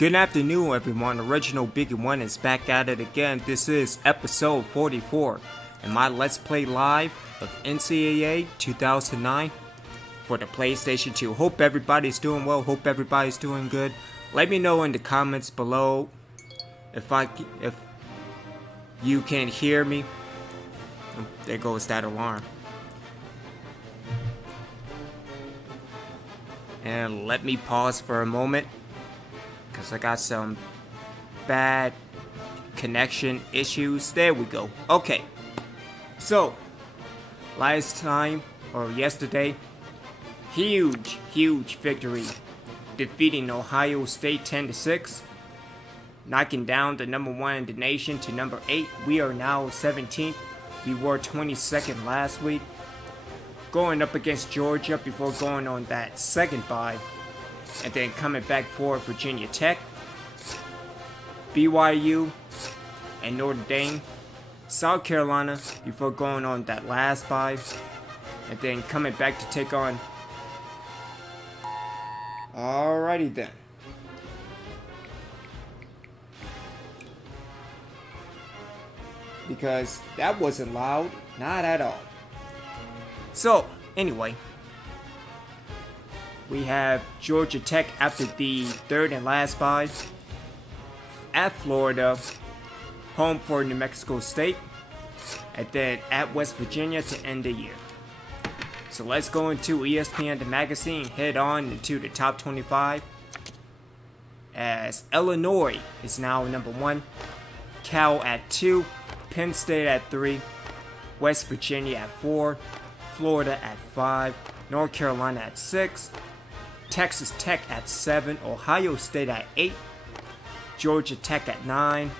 Good afternoon, everyone. Original Biggie One is back at it again. This is episode 44, and my Let's Play Live of NCAA 2009 for the PlayStation 2. Hope everybody's doing well. Hope everybody's doing good. Let me know in the comments below if you can hear me. Oh, there goes that alarm. And let me pause for a moment, because I got some bad connection issues. There we go. Okay. So, last time, or yesterday, huge victory. Defeating Ohio State 10-6. Knocking down the number 1 in the nation to number 8. We are now 17th. We were 22nd last week. Going up against Georgia before going on that second bye. And then coming back for Virginia Tech, BYU, and Notre Dame, South Carolina before going on that last bye, and then coming back to take on. Alrighty then. Because that wasn't loud, not at all. So, anyway. We have Georgia Tech after the third and last bye. At Florida, home for New Mexico State. And then at West Virginia to end the year. So let's go into ESPN the magazine, head on into the top 25. As Illinois is now number 1. Cal at 2. Penn State at 3. West Virginia at 4. Florida at 5. North Carolina at 6. Texas Tech at 7, Ohio State at 8, Georgia Tech at 9,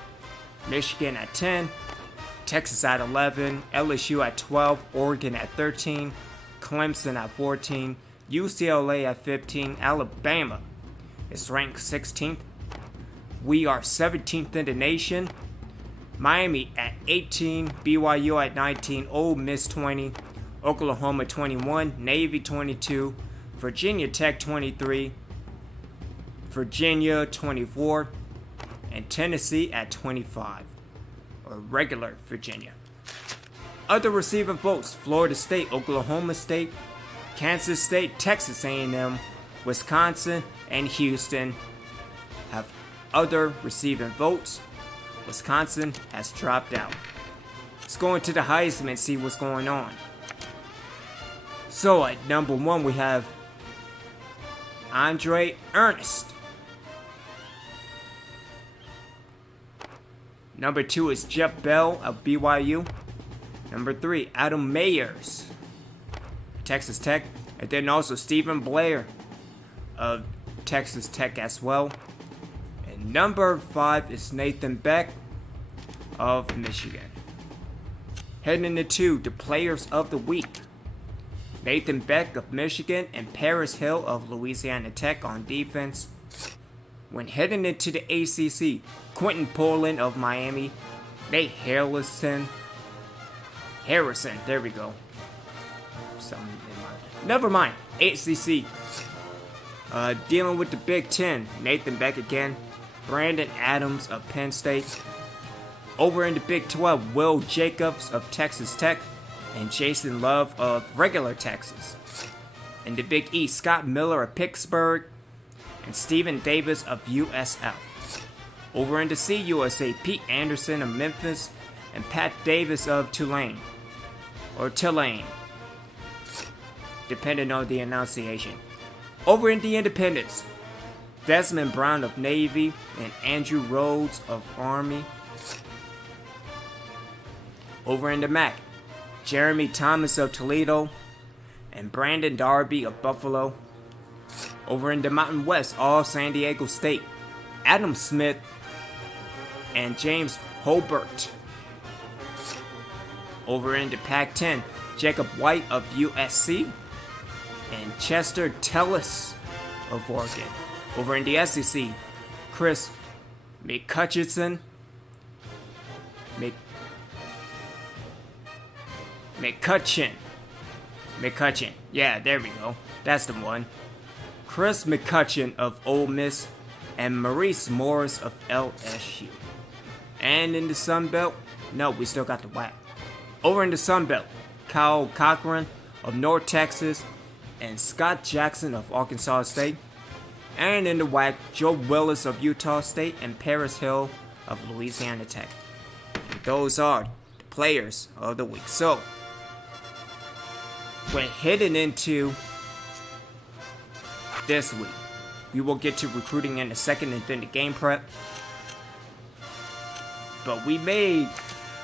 Michigan at 10, Texas at 11, LSU at 12, Oregon at 13, Clemson at 14, UCLA at 15, Alabama is ranked 16th. We are 17th in the nation. Miami at 18, BYU at 19, Ole Miss 20, Oklahoma 21, Navy 22, Virginia Tech 23, Virginia 24, and Tennessee at 25, or regular Virginia. Other receiving votes: Florida State, Oklahoma State, Kansas State, Texas A&M, Wisconsin, and Houston have other receiving votes. Wisconsin has dropped out. Let's go into the Heisman and see what's going on. So at number 1 we have Andre Ernest. Number 2 is Jeff Bell of BYU. Number 3, Adam Mayers, Texas Tech. And then also Stephen Blair of Texas Tech as well. And number 5 is Nathan Beck of Michigan. Heading into the Players of the Week. Nathan Beck of Michigan and Paris Hill of Louisiana Tech on defense. When heading into the ACC, Quentin Poland of Miami, Nate Harrison, there we go. Never mind, ACC. Dealing with the Big Ten, Nathan Beck again, Brandon Adams of Penn State. Over in the Big 12, Will Jacobs of Texas Tech, and Jason Love of regular Texas. In the Big East, Scott Miller of Pittsburgh and Stephen Davis of USF. Over in the CUSA, Pete Anderson of Memphis and Pat Davis of Tulane, or Tulane, depending on the enunciation. Over in the Independents, Desmond Brown of Navy and Andrew Rhodes of Army. Over in the MAC, Jeremy Thomas of Toledo and Brandon Darby of Buffalo. Over in the Mountain West, all San Diego State, Adam Smith and James Hobart. Over in the Pac-10, Jacob White of USC and Chester Tellis of Oregon. Over in the SEC, Chris McCutcheon, yeah, there we go. That's the one. Chris McCutcheon of Ole Miss and Maurice Morris of LSU. And in the Sun Belt, no, we still got the WAC. Over in the Sun Belt, Kyle Cochran of North Texas and Scott Jackson of Arkansas State. And in the WAC, Joe Willis of Utah State and Paris Hill of Louisiana Tech. And those are the players of the week. So, when heading into this week, we will get to recruiting in a second and then the game prep. But we made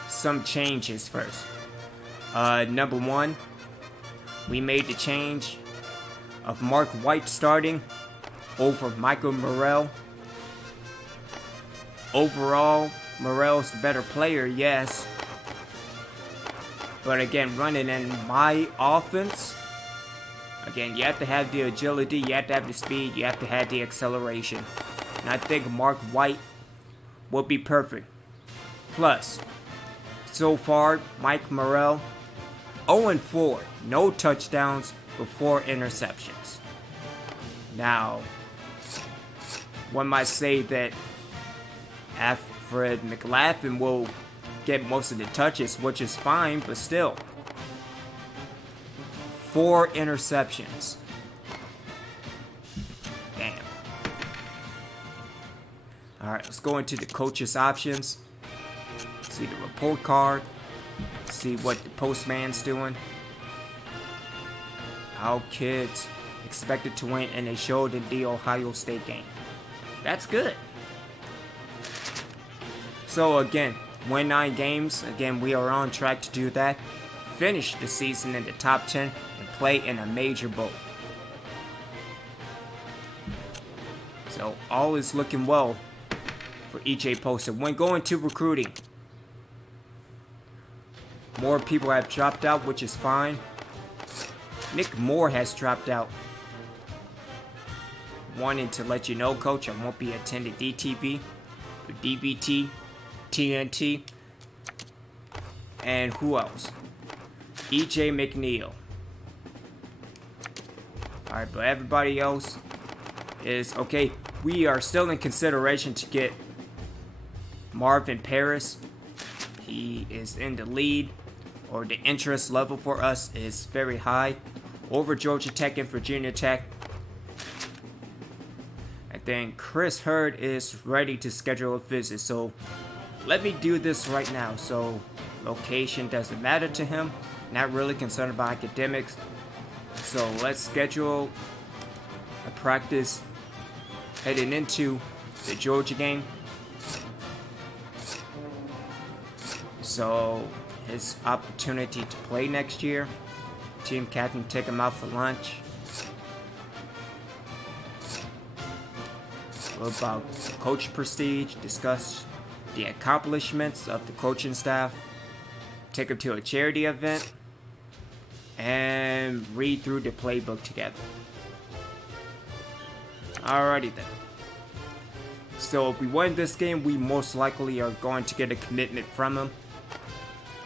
some changes first. Number one, we made the change of Mark White starting over Michael Morrell. Overall, Morrell's the better player, yes. But again, running in my offense, again, you have to have the agility, you have to have the speed, you have to have the acceleration. And I think Mark White will be perfect. Plus, so far, Mike Morrell, 0-4, no touchdowns but 4 interceptions. Now, one might say that Alfred McLaughlin will get most of the touches, which is fine, but still. 4 interceptions. Damn. Alright, let's go into the coach's options. See the report card. See what the postman's doing. Our kids expected to win, and they showed in the Ohio State game. That's good. So again, win 9 games. Again, we are on track to do that. Finish the season in the top 10 and play in a major bowl. So all is looking well for EJ Poster. When going to recruiting, more people have dropped out, which is fine. Nick Moore has dropped out. Wanting to let you know, Coach, I won't be attending DTV, DVT, TNT, and who else? EJ McNeil. Alright, but everybody else is okay. We are still in consideration to get Marvin Paris. He is in the lead, or the interest level for us is very high, over Georgia Tech and Virginia Tech. And then Chris Hurd is ready to schedule a visit. So let me do this right now. So location doesn't matter to him. Not really concerned about academics. So let's schedule a practice heading into the Georgia game. So his opportunity to play next year. Team captain take him out for lunch. What about coach prestige? Discuss the accomplishments of the coaching staff. Take him to a charity event. And read through the playbook together. Alrighty then. So if we win this game, we most likely are going to get a commitment from him.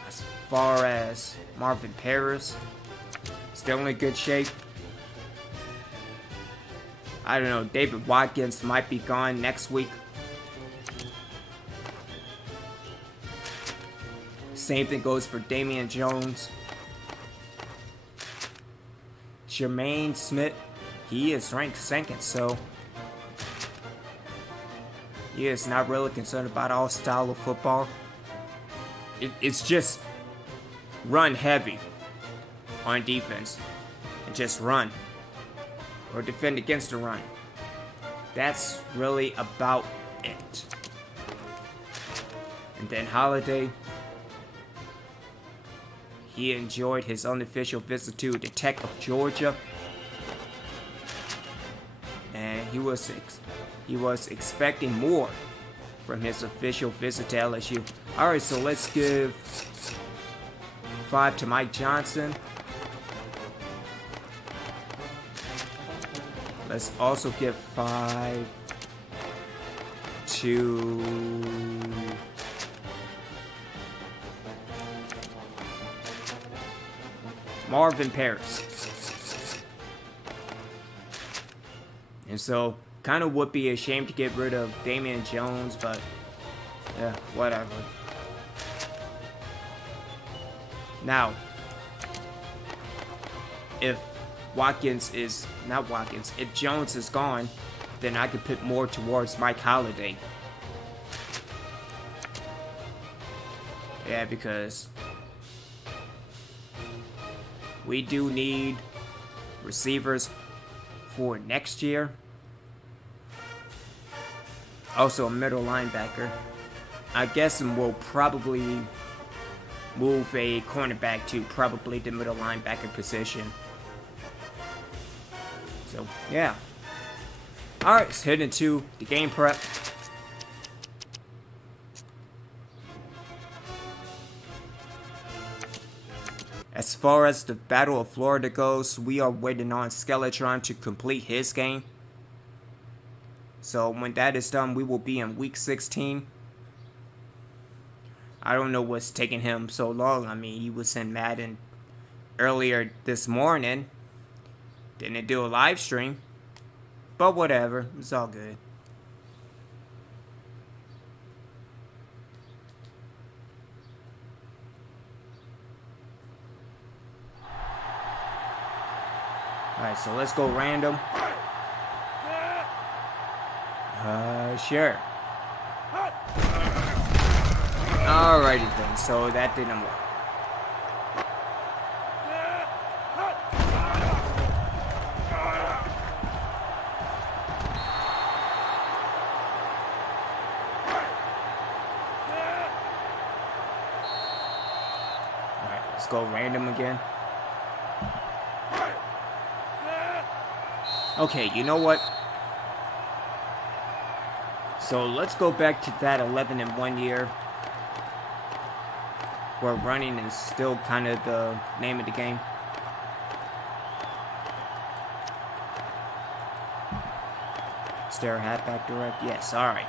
As far as Marvin Paris, still in good shape. I don't know, David Watkins might be gone next week. Same thing goes for Damian Jones. Jermaine Smith, he is ranked second, so he is not really concerned about our style of football. It's just run heavy on defense and just run or defend against the run. That's really about it. And then Holiday, he enjoyed his unofficial visit to the Tech of Georgia, and he was expecting more from his official visit to LSU. All right, so let's give 5 to Mike Johnson. Let's also give 5 to Marvin Paris. And so Kind of would be a shame to get rid of Damian Jones, but yeah, whatever. Now, if if Jones is gone, then I could put more towards Mike Holiday. Yeah, because we do need receivers for next year. Also a middle linebacker. I guess we'll probably move a cornerback to probably the middle linebacker position. So, yeah. Alright, let's head into the game prep. As far as the Battle of Florida goes, we are waiting on Skeletron to complete his game. So when that is done, we will be in week 16. I don't know what's taking him so long. I mean, he was in Madden earlier this morning. Didn't do a live stream. But whatever, it's all good. Alright, so let's go random. Sure. Alrighty then, so that didn't work. Alright, let's go random again. Okay, you know what? So let's go back to that 11-1 year, where running is still kind of the name of the game. Is there a halfback direct? Yes, alright.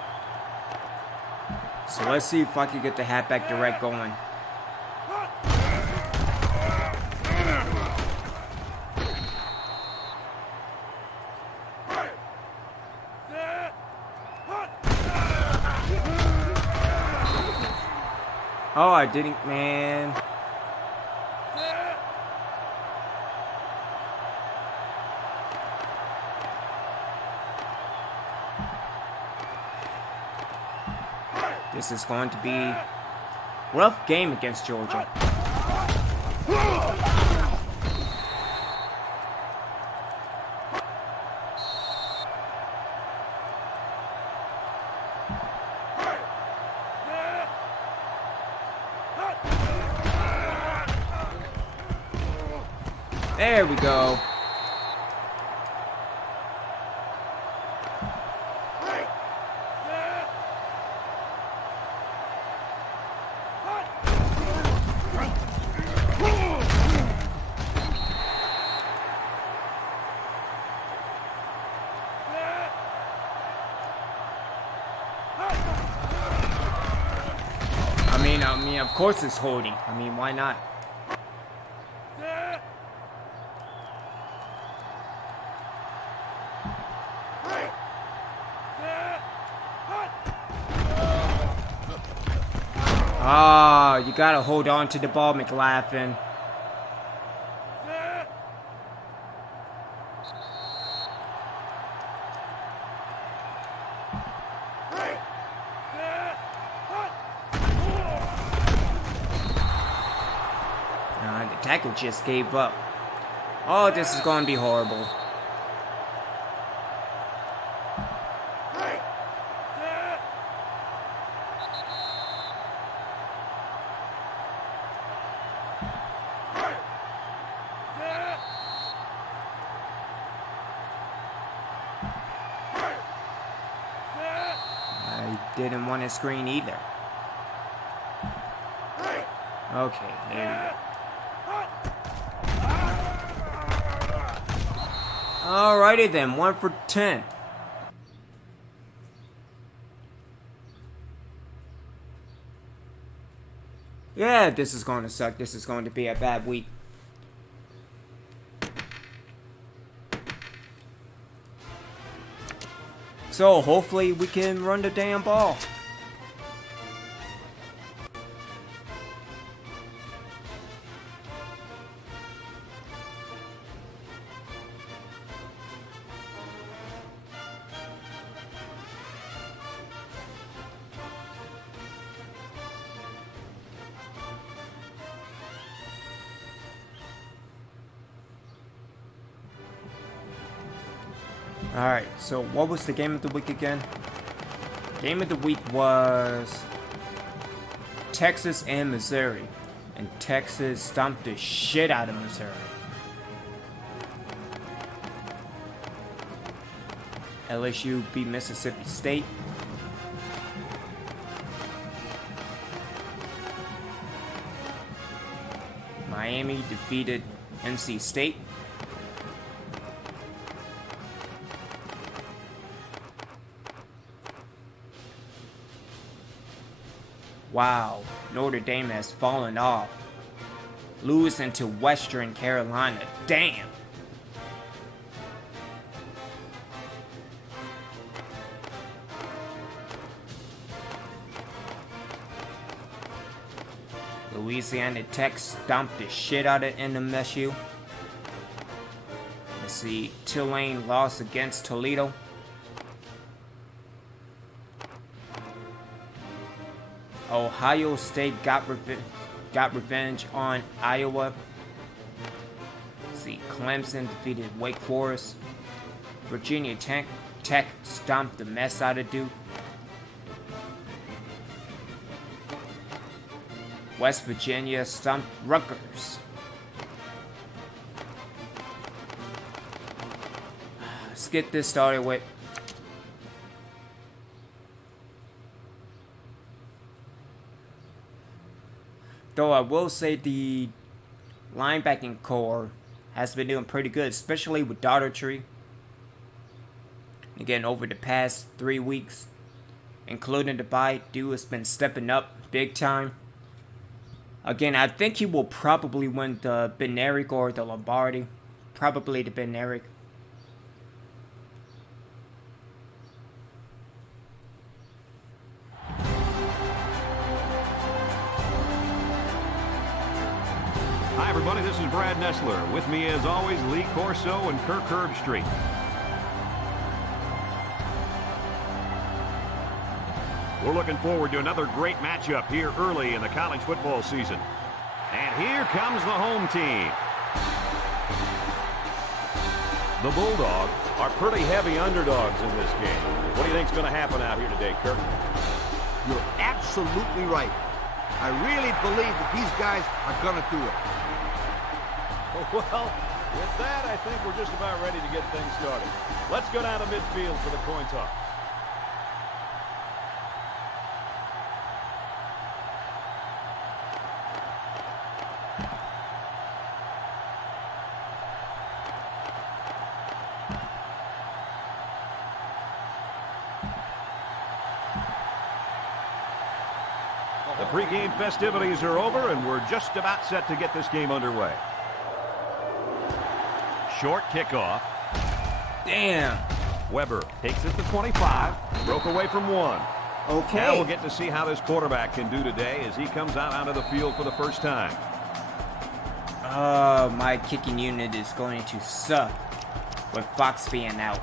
So let's see if I can get the halfback direct going. Oh, I didn't, man. This is going to be a rough game against Georgia. There we go. I mean, of course it's holding. I mean, why not? Ah, you gotta hold on to the ball, McLaughlin. The tackle just gave up. Oh, this is gonna be horrible. Didn't want to screen either. Okay, there you go. Alrighty then, 1 for 10. Yeah, this is going to suck. This is going to be a bad week. So hopefully we can run the damn ball. Alright, so what was the game of the week again? Game of the week was Texas and Missouri. And Texas stomped the shit out of Missouri. LSU beat Mississippi State. Miami defeated NC State. Wow, Notre Dame has fallen off. Losing to Western Carolina. Damn. Louisiana Tech stomped the shit out of MSU. Let's see, Tulane lost against Toledo. Ohio State got revenge on Iowa. Let's see, Clemson defeated Wake Forest. Virginia Tech stomped the mess out of Duke. West Virginia stomped Rutgers. Let's get this started with though I will say the linebacking core has been doing pretty good, especially with Daugherty. Again, over the past 3 weeks, including the bye, Duke has been stepping up big time. Again, I think he will probably win the Ben-Eric or the Lombardi. Probably the Ben-Eric. Hi, everybody. This is Brad Nessler. With me, as always, Lee Corso and Kirk Herbstreit. We're looking forward to another great matchup here early in the college football season. And here comes the home team. The Bulldogs are pretty heavy underdogs in this game. What do you think is going to happen out here today, Kirk? You're absolutely right. I really believe that these guys are going to do it. Well, with that, I think we're just about ready to get things started. Let's go down to midfield for the coin toss. The pregame festivities are over, and we're just about set to get this game underway. Short kickoff. damn. Weber takes it to 25. Broke away from one. Okay. Now we'll get to see how this quarterback can do today as he comes out onto the field for the first time. My kicking unit is going to suck with Fox being out.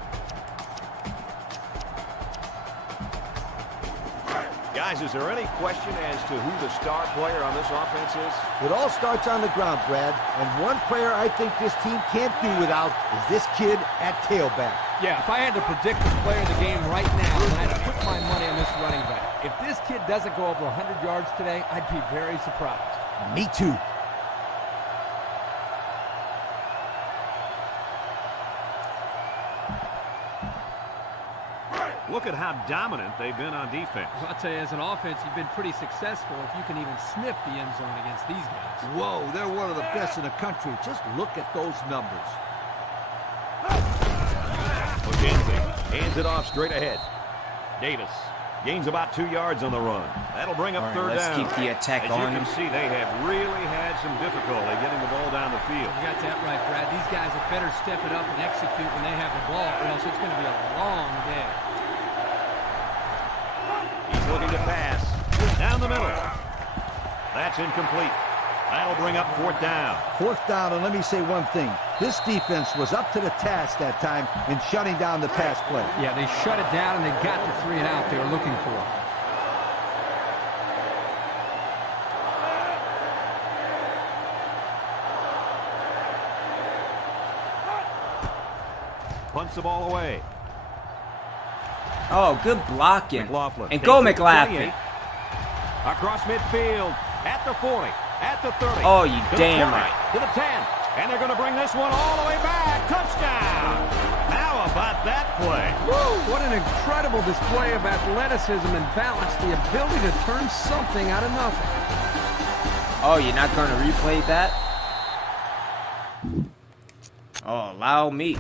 Guys, is there any question as to who the star player on this offense is? It all starts on the ground, Brad. And one player I think this team can't do without is this kid at tailback. Yeah, if I had to predict the player of the game right now, I'd put my money on this running back. If this kid doesn't go over 100 yards today, I'd be very surprised. Me too. Look at how dominant they've been on defense. I'll tell you, as an offense, you've been pretty successful if you can even sniff the end zone against these guys. Whoa, they're one of the best in the country. Just look at those numbers. McKenzie hands it off straight ahead. Davis gains about 2 yards on the run. That'll bring up third let's down. keep the attack As on you him. can see, they have really had some difficulty getting the ball down the field. You got that right, Brad. These guys had better step it up and execute when they have the ball, or else it's going to be a long day. That's incomplete. That'll bring up 4th down. 4th down, and let me say one thing. This defense was up to the task that time in shutting down the pass play. Yeah, they shut it down, and they got the 3 and out they were looking for. Punts the ball away. Oh, good blocking. McLaughlin And go takes it to McLaughlin. 28. Across midfield, at the 40, at the 30. Oh, you to the damn 20, right. To the 10. And they're going to bring this one all the way back. Touchdown. How about that play? Woo! What an incredible display of athleticism and balance. The ability to turn something out of nothing. Oh, you're not going to replay that? Oh, allow me.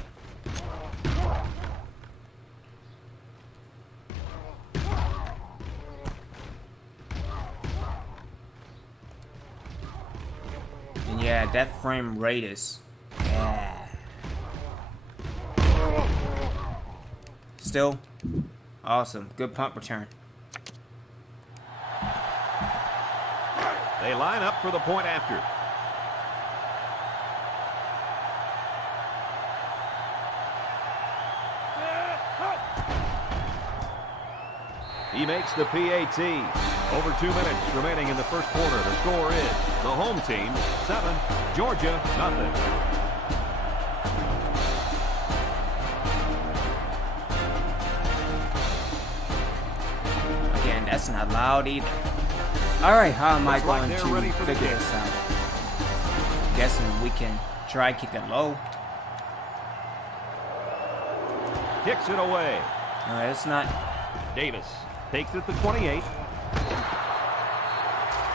And yeah, that frame rate is... Yeah. Still, awesome. Good punt return. They line up for the point after. He makes the PAT. Over 2 minutes remaining in the first quarter. The score is the home team 7, Georgia 0. Again, that's not loud either. Alright, how am I Looks like going they're to ready for the figure kick. this out? Guessing we can try kicking low. Kicks it away. Alright, it's not... Davis takes it to 28.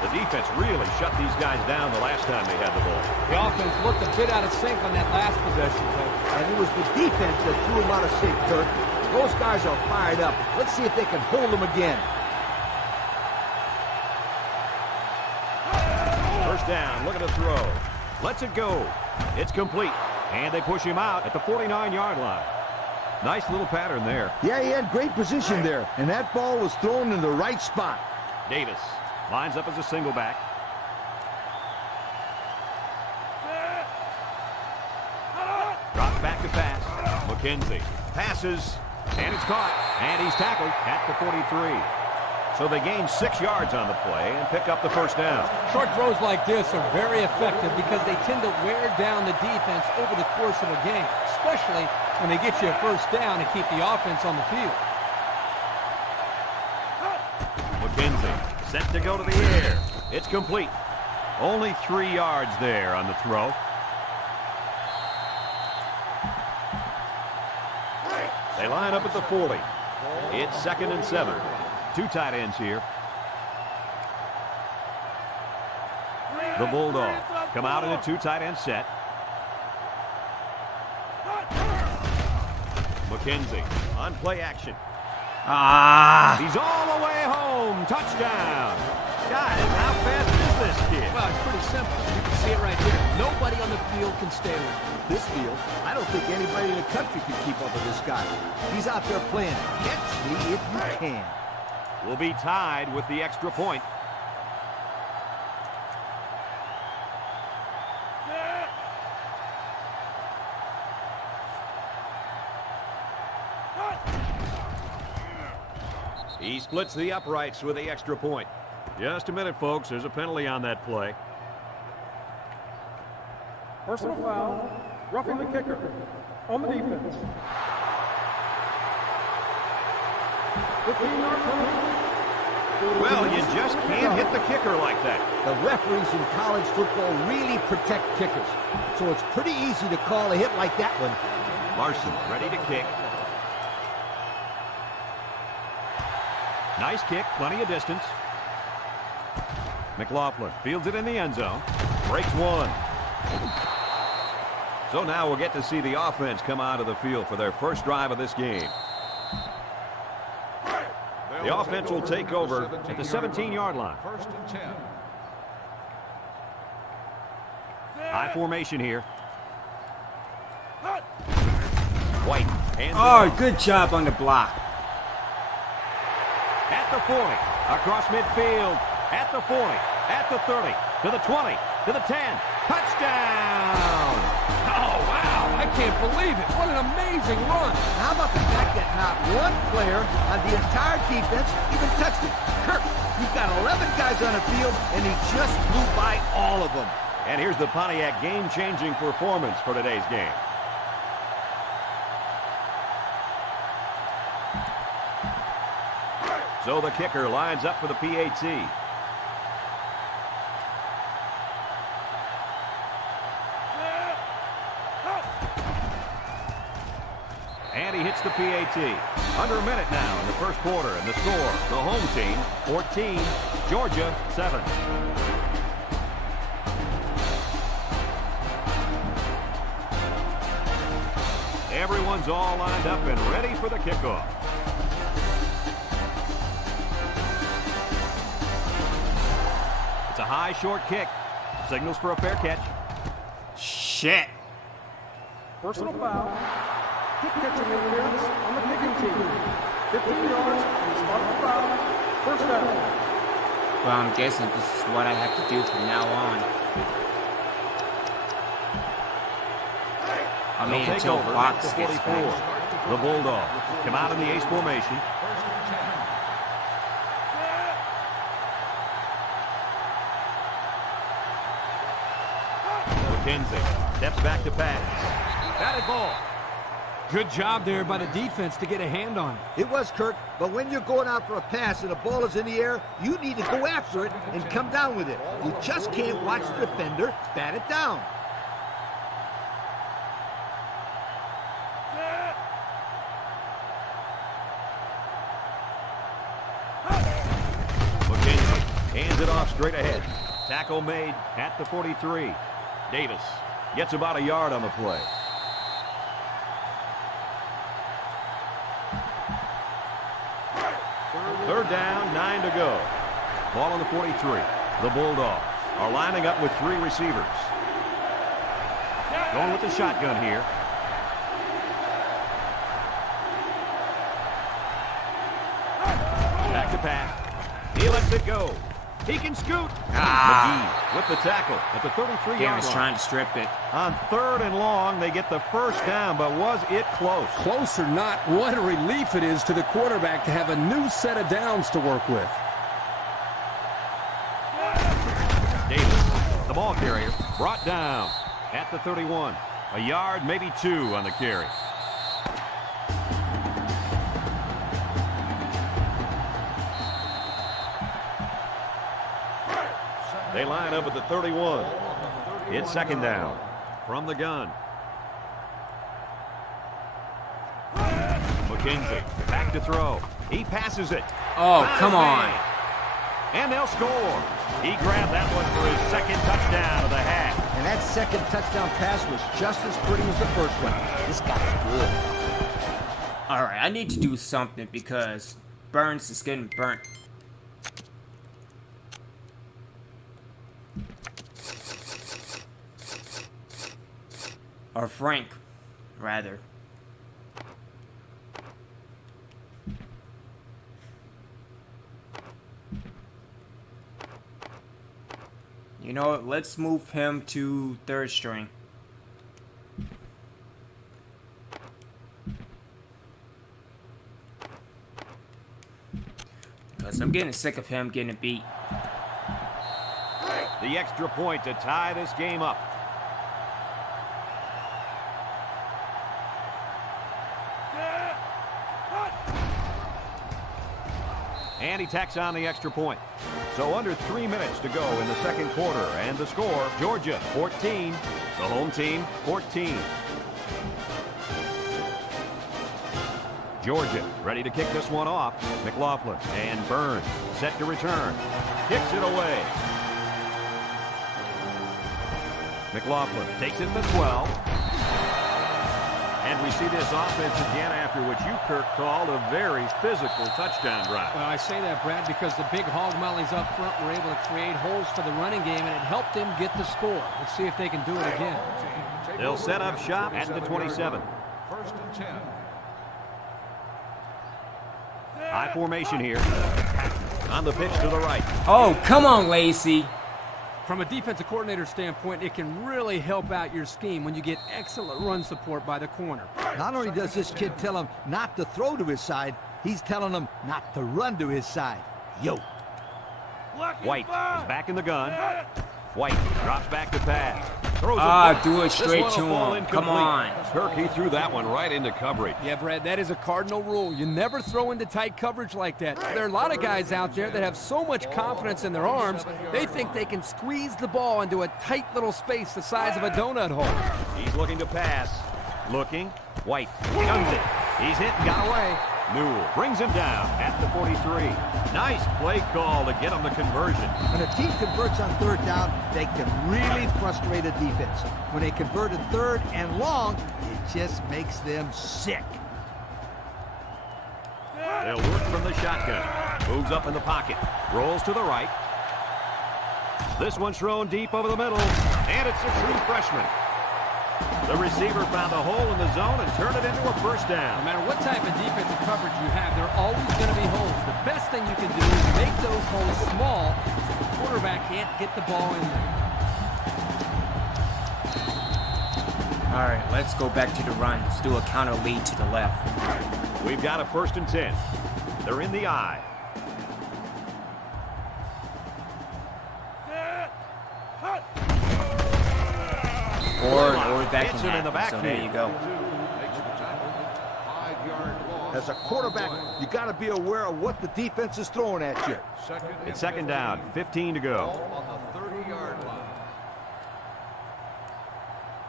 The defense really shut these guys down the last time they had the ball. The offense looked a bit out of sync on that last possession, Coach. And it was the defense that threw him out of sync, Kirk. Those guys are fired up. Let's see if they can hold them again. First down, look at the throw. Lets it go. It's complete. And they push him out at the 49-yard line. Nice little pattern there. Yeah, he had great position there, and that ball was thrown in the right spot. Davis lines up as a single back. Drops back to pass. McKenzie passes, and it's caught. And he's tackled at the 43. So they gain 6 yards on the play and pick up the first down. Short throws like this are very effective because they tend to wear down the defense over the course of a game, especially when they get you a first down and keep the offense on the field. McKenzie set to go to the air. It's complete. Only 3 yards there on the throw. They line up at the 40. It's 2nd and 7. 2 tight ends here. The Bulldogs come out in a 2 tight end set. McKenzie on play action. He's all the way home. Touchdown. Guys, how fast is this kid? Well, it's pretty simple. You can see it right here. Nobody on the field can stay with him. This field, I don't think anybody in the country can keep up with this guy. He's out there playing catch me if you can. Will be tied with the extra point. He splits the uprights with the extra point. Just a minute, folks. There's a penalty on that play. Personal foul, roughing the kicker on the defense. 15-yard penalty. Well, you just can't hit the kicker like that. The referees in college football really protect kickers, so it's pretty easy to call a hit like that one. Larson ready to kick. Nice kick, plenty of distance. McLaughlin fields it in the end zone. Breaks one. So now we'll get to see the offense come out of the field for their first drive of this game. The offense will take over at the 17-yard line. 1st and 10. High formation here. White. Hands Oh, off. good job on the block. At the 40. Across midfield. At the 40. At the 30, to the 20, to the 10. Touchdown! Oh, wow. I can't believe it. What an amazing run. How about the fact that not one player on the entire defense even touched it? Kirk, you've got 11 guys on the field, and he just blew by all of them. And here's the Pontiac game-changing performance for today's game. So the kicker lines up for the PAT. And he hits the PAT. Under a minute now in the first quarter, and the score, the home team, 14, Georgia, 7. Everyone's all lined up and ready for the kickoff. It's a high, short kick. Signals for a fair catch. Shit. Personal foul. Kick catching interference on the kicking team. 15 yards and spot the foul. First down. Well, I'm guessing this is what I have to do from now on. I mean, They'll take until over Fox at the gets 44. back. The Bulldogs come out in the ace formation. McKenzie steps back to pass. Batted ball. Good job there by the defense to get a hand on it. It was, Kirk, but when you're going out for a pass and the ball is in the air, you need to go after it and come down with it. You just can't watch the defender bat it down. McKenzie hands it off straight ahead. Tackle made at the 43. Davis gets about a yard on the play. Third down, 9 to go. Ball on the 43. The Bulldogs are lining up with 3 receivers. Going with the shotgun here. Back to pass. He lets it go. He can scoot. McGee with the tackle at the 33-yard Garen's line. trying to strip it. On 3rd and long, they get the first down, but was it close? Close or not, what a relief it is to the quarterback to have a new set of downs to work with. Davis, the ball carrier, brought down at the 31. A yard, maybe 2 on the carry. They line up at the 31. It's second down from the gun. McKenzie back to throw. He passes it. Oh, come on. And they'll score. He grabbed that one for his second touchdown of the half. And that second touchdown pass was just as pretty as the first one. This guy's good. All right, I need to do something because Burns is getting burnt. Or Frank, rather. You know what? Let's move him to 3rd string. Because I'm getting sick of him getting beat. The extra point to tie this game up. And he tacks on the extra point. So under 3 minutes to go in the second quarter. And the score, Georgia 14, the home team 14. Georgia ready to kick this one off. McLaughlin and Burns set to return. Kicks it away. McLaughlin takes it to 12. And we see this offense again after what you, Kirk, called a very physical touchdown drive. Well, I say that, Brad, because the big hog mollies up front were able to create holes for the running game, and it helped them get the score. Let's see if they can do it again. They'll set up shop at the 27. First and 10. High formation here. On the pitch to the right. Oh, come on, Lacey. From a defensive coordinator standpoint, it can really help out your scheme when you get excellent run support by the corner. Not only does this kid tell him not to throw to his side, he's telling him not to run to his side. Yo. White is back in the gun. White drops back to pass. Throws it do it straight to him. Come on. Kirk, he threw that one right into coverage. Yeah, Brad, that is a cardinal rule. You never throw into tight coverage like that. There are a lot of guys out there that have so much confidence in their arms, they think they can squeeze the ball into a tight little space the size of a donut hole. He's looking to pass. Looking. White guns it. He's hit and got away. Newell brings him down at the 43. Nice play call to get him the conversion. When a team converts on third down, they can really frustrate a defense. When they converted third and long, it just makes them sick. They'll work from the shotgun. Moves up in the pocket. Rolls to the right. This one's thrown deep over the middle. And it's a true freshman. The receiver found a hole in the zone and turned it into a first down. No matter what type of defensive coverage you have, there are always going to be holes. The best thing you can do is make those holes small so the quarterback can't get the ball in there. All right, let's go back to the run. Let's do a counter lead to the left. We've got a 1st and 10. They're in the eye. Or that can Hits him in the happen, so there you go. As a quarterback, you got to be aware of what the defense is throwing at you. It's 2nd down, 15 to go. On the 30-yard line.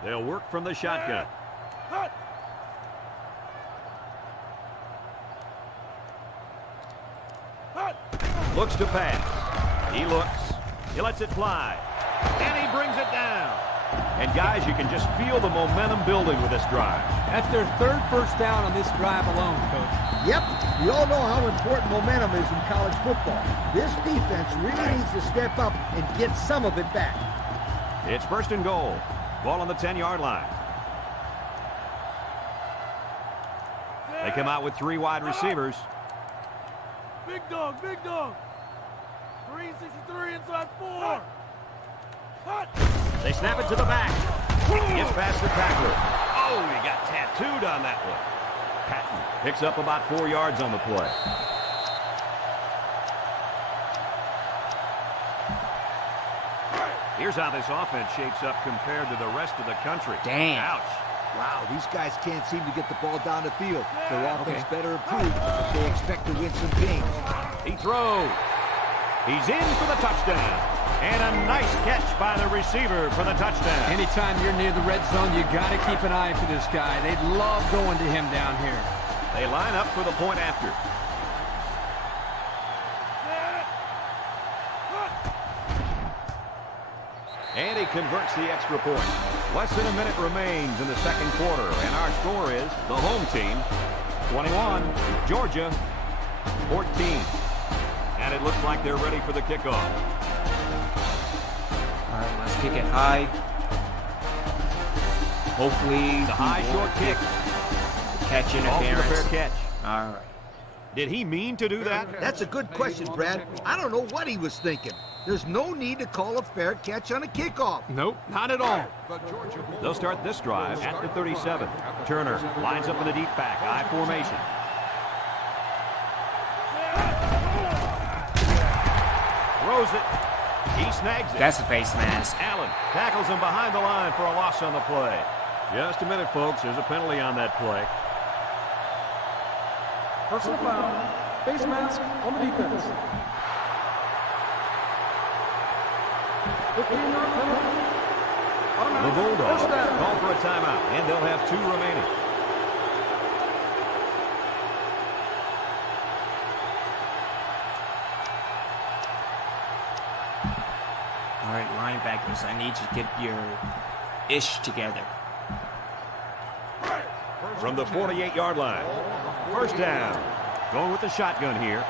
They'll work from the shotgun. Looks to pass. He looks. He lets it fly. And he brings it down. And guys, you can just feel the momentum building with this drive. That's their 3rd first down on this drive alone, Coach. Yep, we all know how important momentum is in college football. This defense really needs to step up and get some of it back. It's 1st and goal. Ball on the 10-yard line. They come out with 3 wide receivers. Big dog, big dog. 363 inside 4. Cut. They snap it to the back. Gets past the tackler. Oh, he got tattooed on that one. Patton picks up about 4 yards on the play. Here's how this offense shapes up compared to the rest of the country. Damn. Ouch. Wow, these guys can't seem to get the ball down the field. Their offense better improve if they expect to win some games. He throws. He's in for the touchdown. And a nice catch by the receiver for the touchdown. Anytime you're near the red zone, you got to keep an eye for this guy. They'd love going to him down here. They line up for the point after. And he converts the extra point. Less than a minute remains in the 2nd quarter, and our score is the home team 21, Georgia 14. And it looks like they're ready for the kickoff. All right, let's kick it high. Hopefully, The high short kick. catch All for the interference. fair catch. All right. Did he mean to do that? That's a good question, Brad. I don't know what he was thinking. There's no need to call a fair catch on a kickoff. Nope, not at all. They'll start this drive at the 37. Turner lines up in the deep back, I formation. Throws it. He snags it. That's a face mask. Allen tackles him behind the line for a loss on the play. Just a minute, folks. There's a penalty on that play. Personal foul. Face mask on the defense. 15-yard penalty. The Bulldogs call for a timeout, and they'll have 2 remaining. All right, linebackers, I need you to get your ish together. From the 48-yard line. First down. Going with the shotgun here.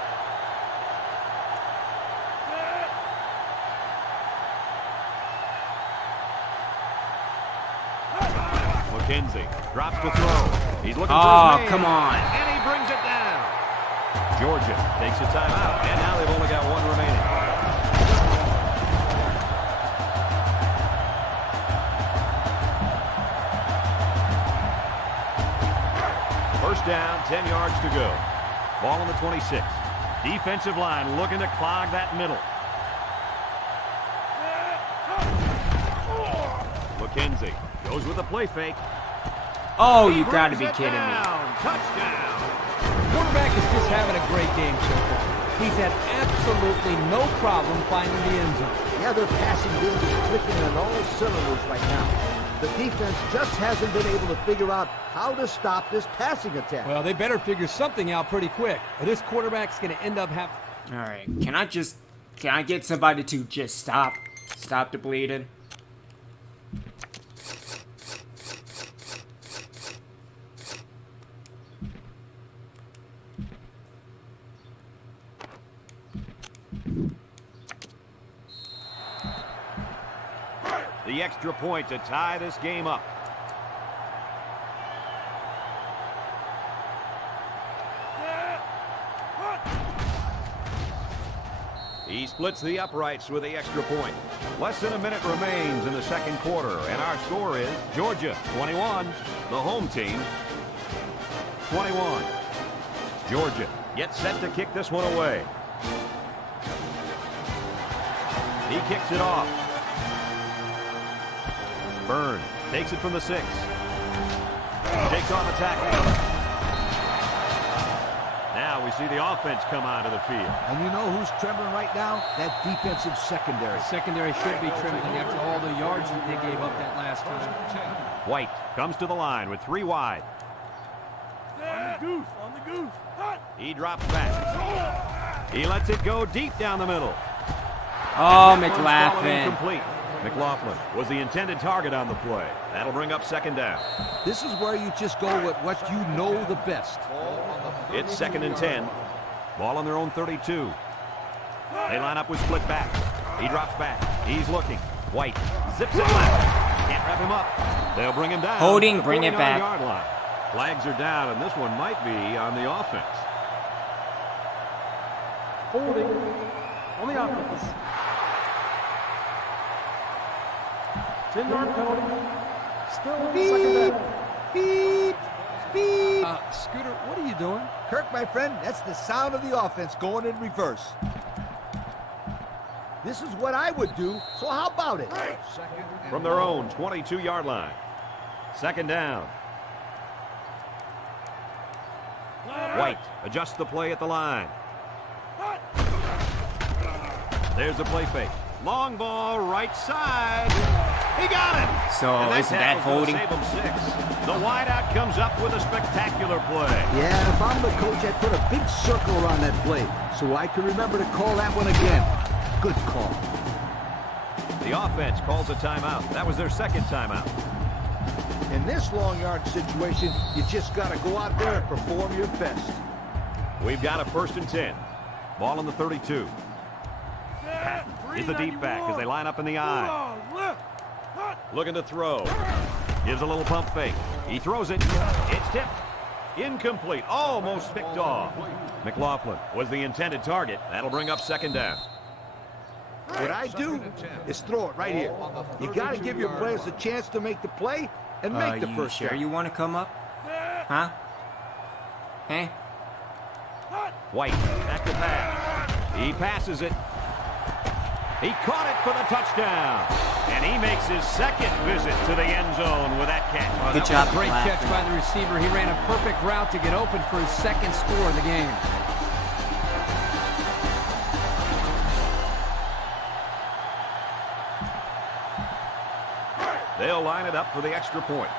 McKenzie drops the throw. He's looking for his man. Come on. And he brings it down. Georgia takes a timeout, and now they've only got down, 10 yards to go. Ball on the 26. Defensive line looking to clog that middle. McKenzie goes with a play fake. Oh, you gotta be kidding me. Touchdown. Quarterback is just having a great game so far. He's had absolutely no problem finding the end zone. Yeah, their passing game is clicking on all cylinders right now. The defense just hasn't been able to figure out how to stop this passing attack. Well, they better figure something out pretty quick, or this quarterback's going to end up having... All right, can I get somebody to just stop the bleeding? The extra point to tie this game up. He splits the uprights with the extra point. Less than a minute remains in the second quarter, and our score is Georgia 21, the home team 21. Georgia gets set to kick this one away. He kicks it off. Burns takes it from the 6. Takes on the tackle. Now we see the offense come onto the field. And you know who's trembling right now? That defensive secondary. Secondary should be trembling after all the yards that they gave up that last time. White comes to the line with 3 wide. On the goose. He drops back. He lets it go deep down the middle. Oh, That one's fallen McLaughlin. incomplete. McLaughlin was the intended target on the play. That'll bring up second down. This is where you just go with what you know the best. It's 2nd and 10. Ball on their own 32. They line up with split back. He drops back. He's looking. White zips it left. Can't wrap him up. They'll bring him down. Holding, to the bring it back. 49-yard line. Flags are down, and this one might be on the offense. Holding on the offense. 10-yard penalty. Still second down. Beep, beep. Scooter, what are you doing? Kirk, my friend, that's the sound of the offense going in reverse. This is what I would do, so how about it? From their own 22-yard line. Second down. White adjusts the play at the line. There's the play fake. Long ball, right side. He got it. So And isn't that tackle's holding? gonna save him 6. The wideout comes up with a spectacular play. Yeah, if I'm the coach, I'd put a big circle around that play so I can remember to call that one again. Good call. The offense calls a timeout. That was their second timeout. In this long yard situation, you just got to go out there and perform your best. We've got a 1st and 10. Ball on the 32. Is the deep back as they line up in the eye. Looking to throw. Gives a little pump fake. He throws it. It's tipped. Incomplete. Almost picked off. McLaughlin was the intended target. That'll bring up second down. What I do is throw it right here. You got to give your players a chance to make the play and make the You first sure down. you want to come up? Huh? Hey? White back to pass. He passes it. He caught it for the touchdown. And he makes his second visit to the end zone with that catch. Good That job, was a great McLaughlin. catch by the receiver. He ran a perfect route to get open for his second score of the game. They'll line it up for the extra point.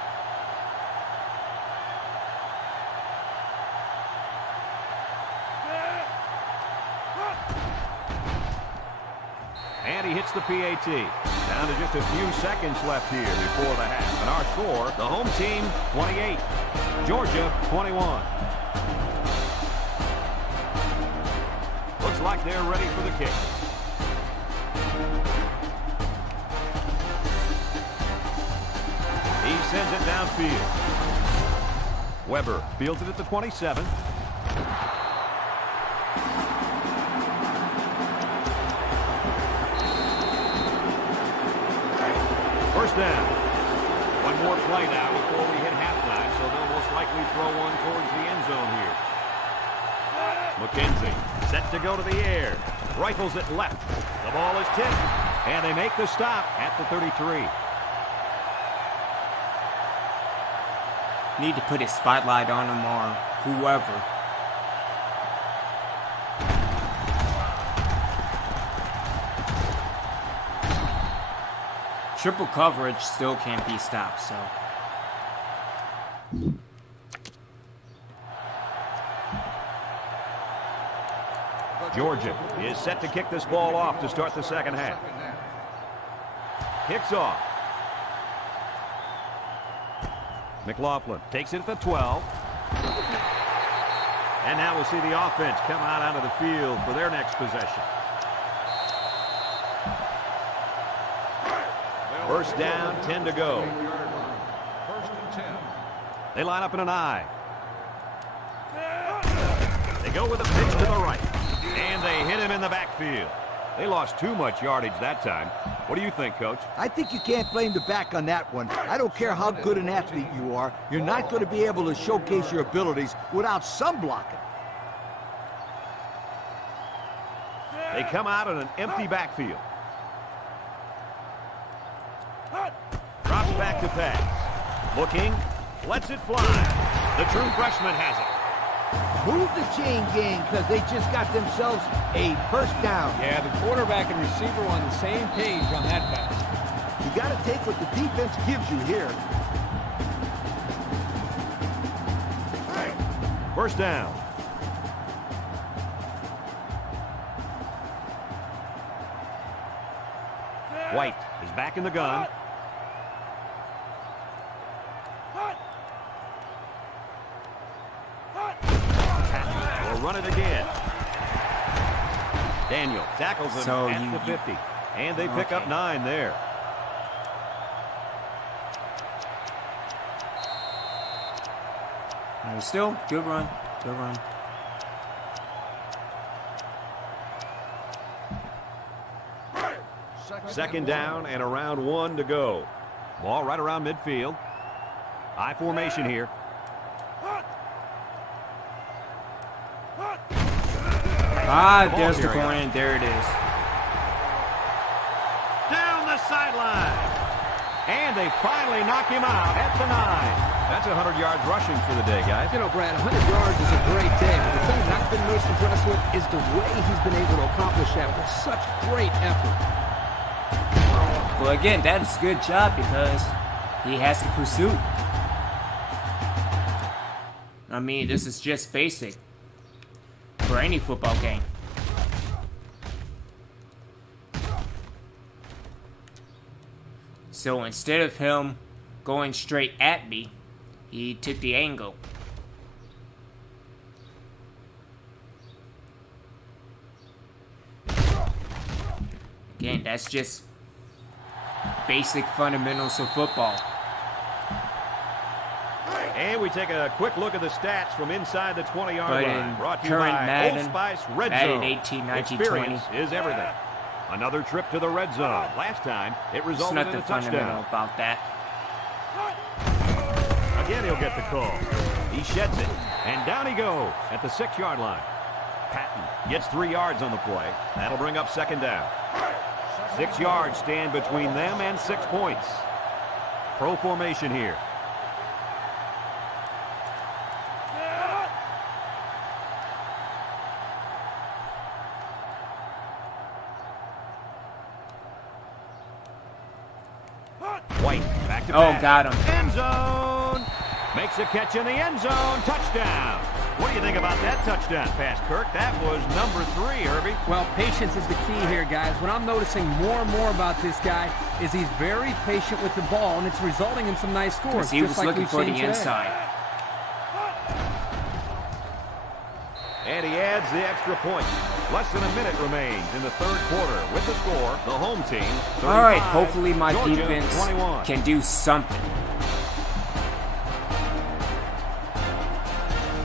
And he hits the PAT. Down to just a few seconds left here before the half. And our score, the home team, 28. Georgia, 21. Looks like they're ready for the kick. He sends it downfield. Weber fields it at the 27. First down. One more play now before we hit halftime. so they'll most likely throw one towards the end zone here. McKenzie set to go to the air. Rifles it left. The ball is tipped, and they make the stop at the 33. Need to put a spotlight on him or whoever. Triple coverage still can't be stopped, so. Georgia is set to kick this ball off to start the second half. Kicks off. McLaughlin takes it at the 12. And now we'll see the offense come out onto the field for their next possession. First down, 10 to go. First and 10. They line up in an I. They go with a pitch to the right. And they hit him in the backfield. They lost too much yardage that time. What do you think, Coach? I think you can't blame the back on that one. I don't care how good an athlete you are. You're not going to be able to showcase your abilities without some blocking. They come out in an empty backfield. Drops back to pass. Looking. Lets it fly. The true freshman has it. Move the chain gang because they just got themselves a first down. Yeah, the quarterback and receiver were on the same page on that pass. You got to take what the defense gives you here. First down. White is back in the gun. Will run it again. Daniel tackles him at the 50. And they pick up 9 there. Still, good run. Good run. Second down and around 1 to go. Ball right around midfield. I formation here. There's the corner. There it is. Down the sideline. And they finally knock him out at the 9. That's 100 yards rushing for the day, guys. You know, Brad, 100 yards is a great day, but the thing I've been most impressed with is the way he's been able to accomplish that with such great effort. Well, again, that's a good job because he has the pursuit. I mean, this is just basic for any football game. So instead of him going straight at me, he took the angle. Again, that's just basic fundamentals of football. And we take a quick look at the stats from inside the 20-yard line. Brought to you current by Madden, Old Spice Red Madden Zone. 18, 19, Experience 20. is everything. Another trip to the red zone. Last time, it There's resulted in nothing a fundamental touchdown. about that. Again, he'll get the call. He sheds it, and down he goes at the 6-yard line. Patton gets 3 yards on the play. That'll bring up second down. 6 yards stand between them and 6 points. Pro formation here. White back to back. Got him. End zone. Makes a catch in the end zone. Touchdown. What do you think about that touchdown pass, Kirk? That was number 3, Herbie. Well, patience is the key here, guys. What I'm noticing more and more about this guy is he's very patient with the ball, and it's resulting in some nice scores. He was just like looking we've for seen the today. inside. And he adds the extra point. Less than a minute remains in the third quarter. With the score, the home team 35, All right, hopefully my Georgia, defense 21. can do something.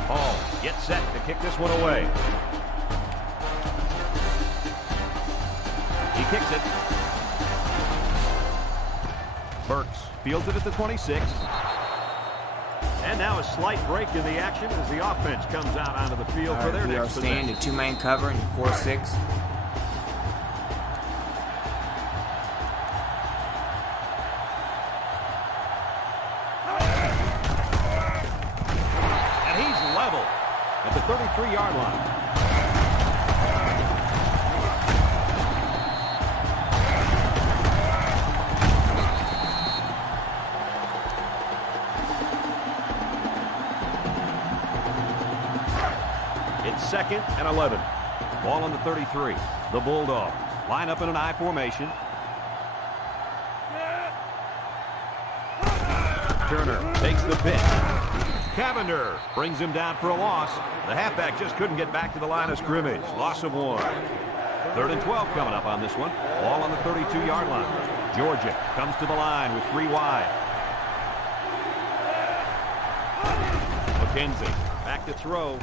Hall gets set to kick this one away. He kicks it. Burks fields it at the 26. And now a slight break in the action as the offense comes out onto the field for their We are next staying possession. the two-man cover in 4-6. And he's level at the 33-yard line. It's 2nd and 11. Ball on the 33. The Bulldogs line up in an I formation. Turner takes the pitch. Cavender brings him down for a loss. The halfback just couldn't get back to the line of scrimmage. Loss of 1. 3rd and 12 coming up on this one. Ball on the 32-yard line. Georgia comes to the line with 3 wide. McKenzie back to throw.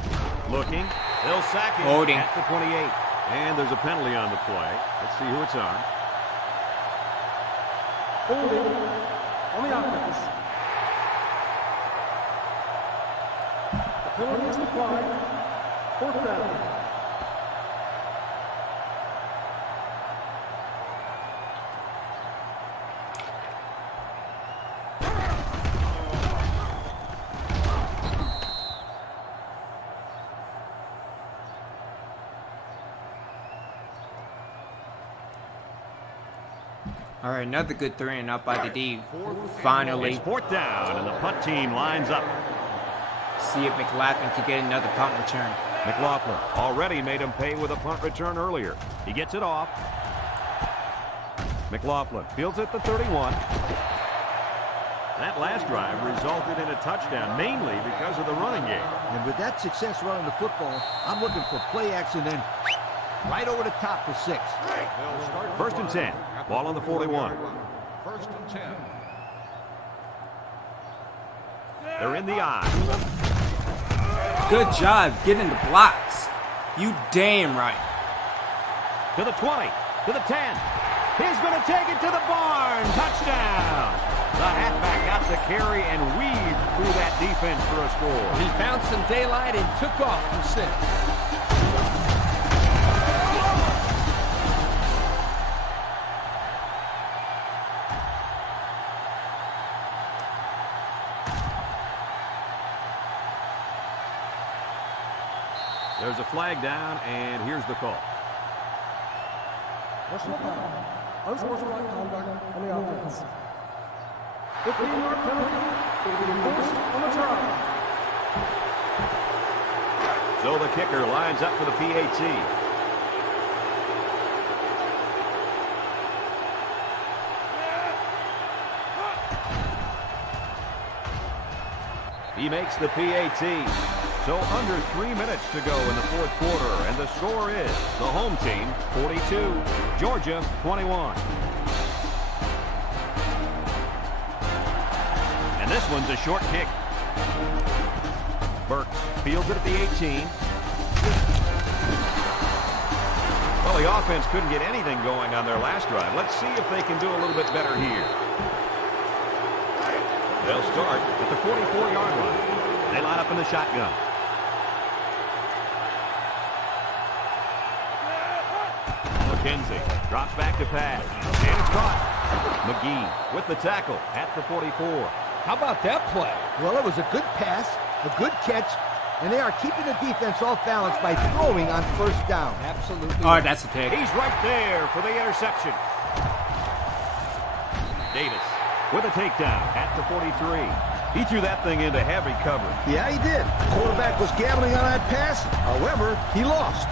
Looking. They'll sack him Holding. at the 28. And there's a penalty on the play. Let's see who it's on. Holding on the offense. The penalty is applied. 4th down. All right, another good 3 and up by the D. Finally, It's 4th down, and the punt team lines up. see if McLaughlin can get another punt return. McLaughlin already made him pay with a punt return earlier. He gets it off. McLaughlin fields it at the 31. That last drive resulted in a touchdown, mainly because of the running game. And with that success running the football, I'm looking for play action then right over the top for 6. They'll start 1st and 10. Ball on the 41. 1st and 10. They're in the eye. Good job getting the blocks. You damn right. To the 20. To the 10. He's going to take it to the barn. Touchdown. The halfback got the carry and weaved through that defense for a score. He found some daylight and took off for 6. There's a flag down, and here's the call. Personal foul. Unsportsmanlike conduct on the offense. 15-yard penalty will be enforced on the try. So the kicker lines up for the PAT. He makes the PAT. So under 3 minutes to go in the 4th quarter, and the score is the home team 42, Georgia 21. And this one's a short kick. Burks fields it at the 18. Well, the offense couldn't get anything going on their last drive. Let's see if they can do a little bit better here. They'll start at the 44-yard line. They line up in the shotgun. McKenzie drops back to pass. And it's caught. McGee with the tackle at the 44. How about that play? Well, it was a good pass, a good catch, and they are keeping the defense off balance by throwing on 1st down. Absolutely. Oh, that's a pick. He's right there for the interception. Davis with a takedown at the 43. He threw that thing into heavy cover. Yeah, he did. Quarterback was gambling on that pass. However, he lost.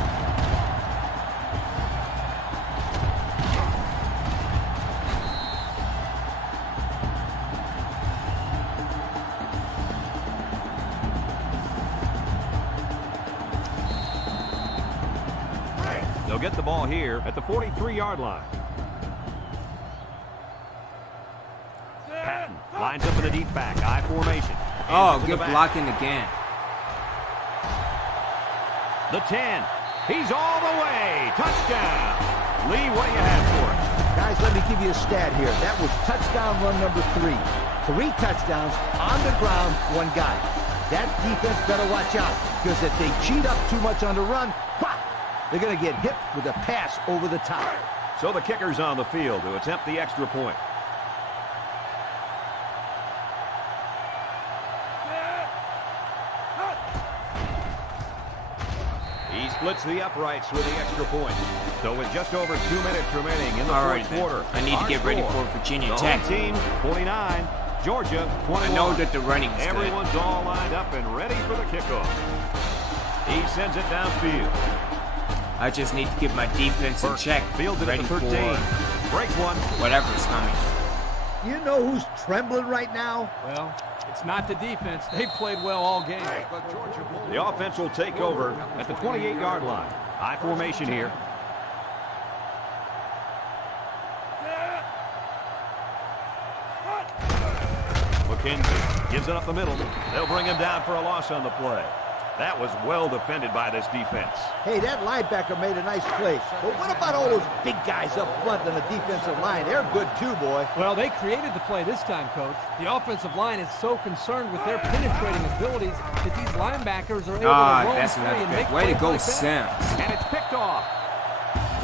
They'll get the ball here at the 43-yard line. Patton lines up in the deep back, I formation. Oh, good blocking again. The 10. He's all the way. Touchdown. Lee, what do you have for us? Guys, let me give you a stat here. That was touchdown run number 3. 3 touchdowns on the ground, 1 guy. That defense better watch out, because if they cheat up too much on the run, pop, they're going to get hit with a pass over the top. So the kicker's on the field to attempt the extra point. He splits the uprights with the extra point. So with just over 2 minutes remaining in the fourth quarter, I need to get ready for Virginia Tech. The home team, 49. Georgia, 21. I know that the running is good. Everyone's all lined up and ready for the kickoff. He sends it downfield. I just need to get my defense in check. Fields it at Ready the 13. for Breaks one. whatever's coming. You know who's trembling right now? Well, it's not the defense. They've played well all game. The offense will take over at the 28-yard line. High formation here. McKenzie gives it up the middle. They'll bring him down for a loss on the play. That was well defended by this defense. Hey, that linebacker made a nice play. But what about all those big guys up front on the defensive line? They're good too, boy. Well, they created the play this time, Coach. The offensive line is so concerned with their penetrating abilities that these linebackers are able to roam That's free another and good make way to plays go, like that. Sims. And it's picked off.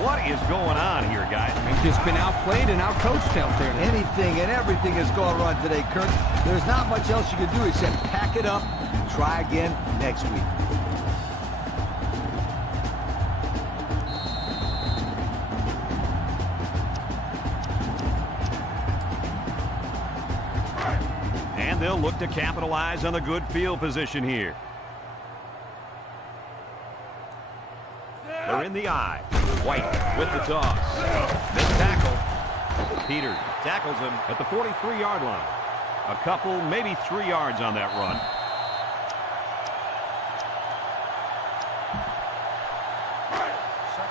What is going on here, guys? They've just been outplayed and outcoached out there. Anything and everything is going wrong today, Kirk. There's not much else you can do except pack it up and try again next week. And they'll look to capitalize on the good field position here. They're in the eye. White with the toss. Missed tackle. Peters tackles him at the 43-yard line. A couple, maybe 3 yards on that run.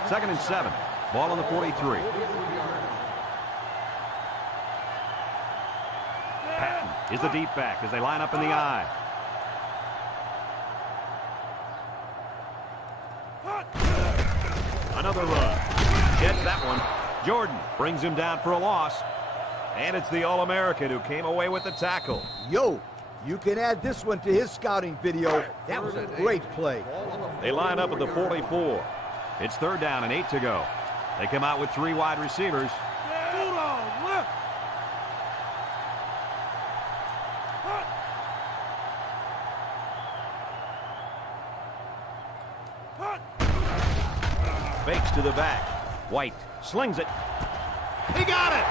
Second and 7. Ball on the 43. Patton is the deep back as they line up in the eye. Another run. Gets that one. Jordan brings him down for a loss. And it's the All-American who came away with the tackle. Yo, you can add this one to his scouting video. That was a great play. They line up at the 44. It's 3rd down and 8 to go. They come out with 3 wide receivers. Fakes to the back. White slings it. He got it!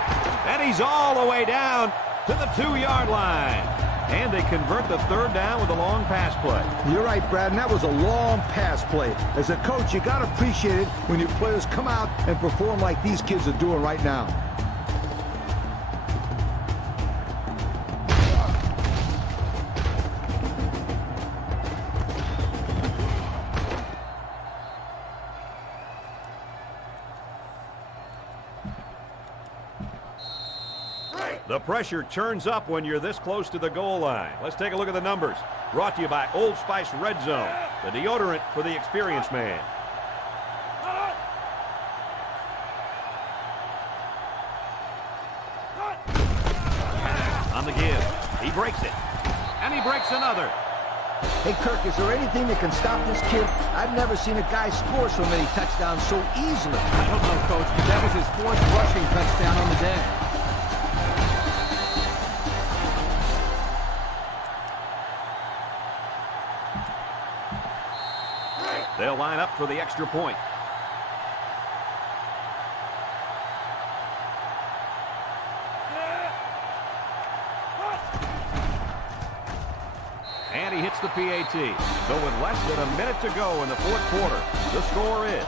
And he's all the way down to the 2-yard line. And they convert the 3rd down with a long pass play. You're right, Brad, and that was a long pass play. As a coach, you got to appreciate it when your players come out and perform like these kids are doing right now. The pressure turns up when you're this close to the goal line. Let's take a look at the numbers. Brought to you by Old Spice Red Zone, the deodorant for the experienced man. On the give. He breaks it. And he breaks another. Hey, Kirk, is there anything that can stop this kid? I've never seen a guy score so many touchdowns so easily. I don't know, Coach, but that was his 4th rushing touchdown on the day. They'll line up for the extra point. And he hits the PAT. So with less than a minute to go in the 4th quarter, the score is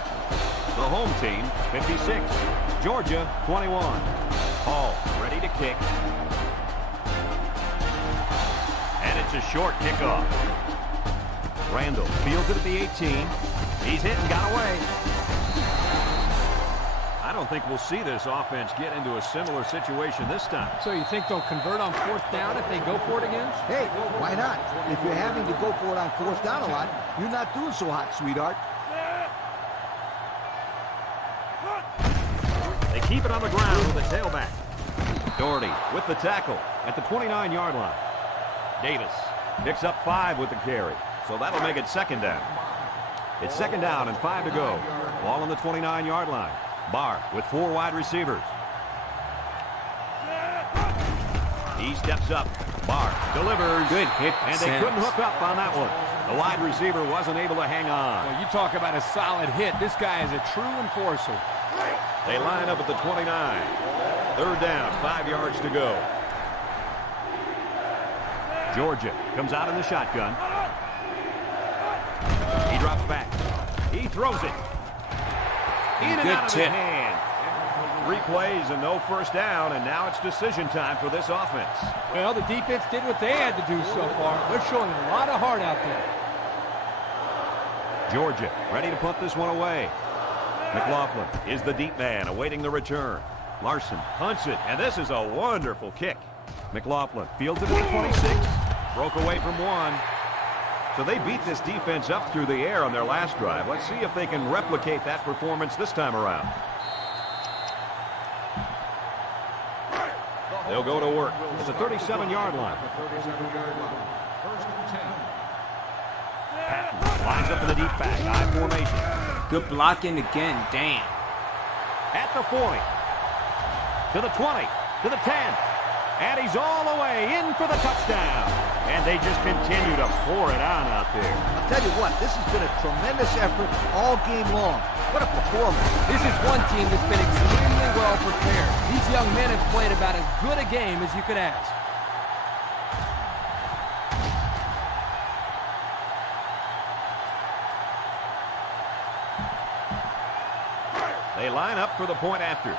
the home team 56, Georgia 21. Hall ready to kick. And it's a short kickoff. Randall fields it at the 18. He's hit and got away. I don't think we'll see this offense get into a similar situation this time. So you think they'll convert on 4th down if they go for it again? Hey, why not? If you're having to go for it on 4th down a lot, you're not doing so hot, sweetheart. They keep it on the ground with a tailback. Doherty with the tackle at the 29-yard line. Davis picks up 5 with the carry, so that'll make it second down. It's second down and 5 to go. Ball on the 29-yard line. Barr with 4 wide receivers. He steps up. Barr delivers. Good hit. And they couldn't hook up on that one. The wide receiver wasn't able to hang on. Well, you talk about a solid hit. This guy is a true enforcer. They line up at the 29. Third down, 5 yards to go. Georgia comes out in the shotgun. He drops back. He throws it. In and out of his hand. 3 plays and no first down, and now it's decision time for this offense. Well, the defense did what they had to do so far. They're showing a lot of heart out there. Georgia ready to punt this one away. McLaughlin is the deep man awaiting the return. Larson punts it, and this is a wonderful kick. McLaughlin fields it at the 26. Broke away from 1. So they beat this defense up through the air on their last drive. Let's see if they can replicate that performance this time around. They'll go to work at the 37-yard line. First and 10. Patton lines up in the deep back. I formation. Good blocking again. Damn. At the 40. To the 20. To the 10. And he's all the way in for the touchdown. And they just continue to pour it on out there. I'll tell you what, this has been a tremendous effort all game long. What a performance. This is one team that's been extremely well prepared. These young men have played about as good a game as you could ask. They line up for the point after.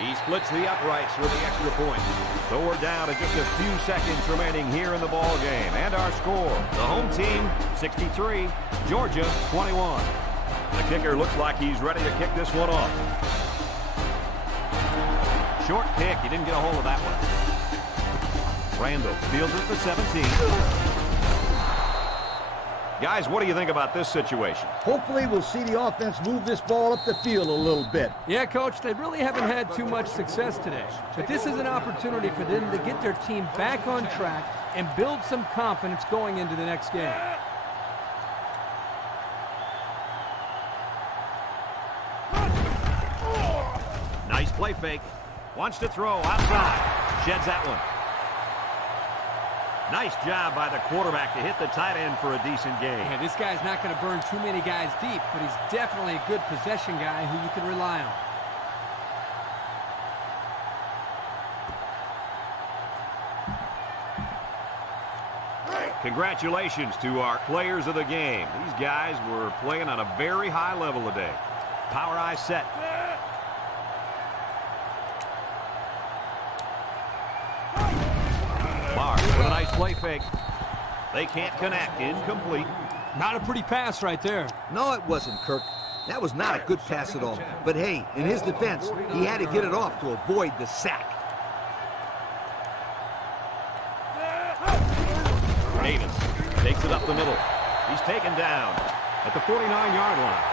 He splits the uprights with the extra point. So we're down to just a few seconds remaining here in the ball game. And our score, the home team 63, Georgia 21. The kicker looks like he's ready to kick this one off. Short kick. He didn't get a hold of that one. Randall fields it for 17. Guys, what do you think about this situation? Hopefully we'll see the offense move this ball up the field a little bit. Yeah, Coach, they really haven't had too much success today. But this is an opportunity for them to get their team back on track and build some confidence going into the next game. Nice play fake. Wants to throw outside. Sheds that one. Nice job by the quarterback to hit the tight end for a decent game. Yeah, this guy's not going to burn too many guys deep, but he's definitely a good possession guy who you can rely on. Congratulations to our players of the game. These guys were playing on a very high level today. Power eye set. Barr with a nice play fake. They can't connect. Incomplete. Not a pretty pass right there. No, it wasn't, Kirk. That was not a good pass at all. But hey, in his defense, he had to get it off to avoid the sack. Davis takes it up the middle. He's taken down at the 49-yard line.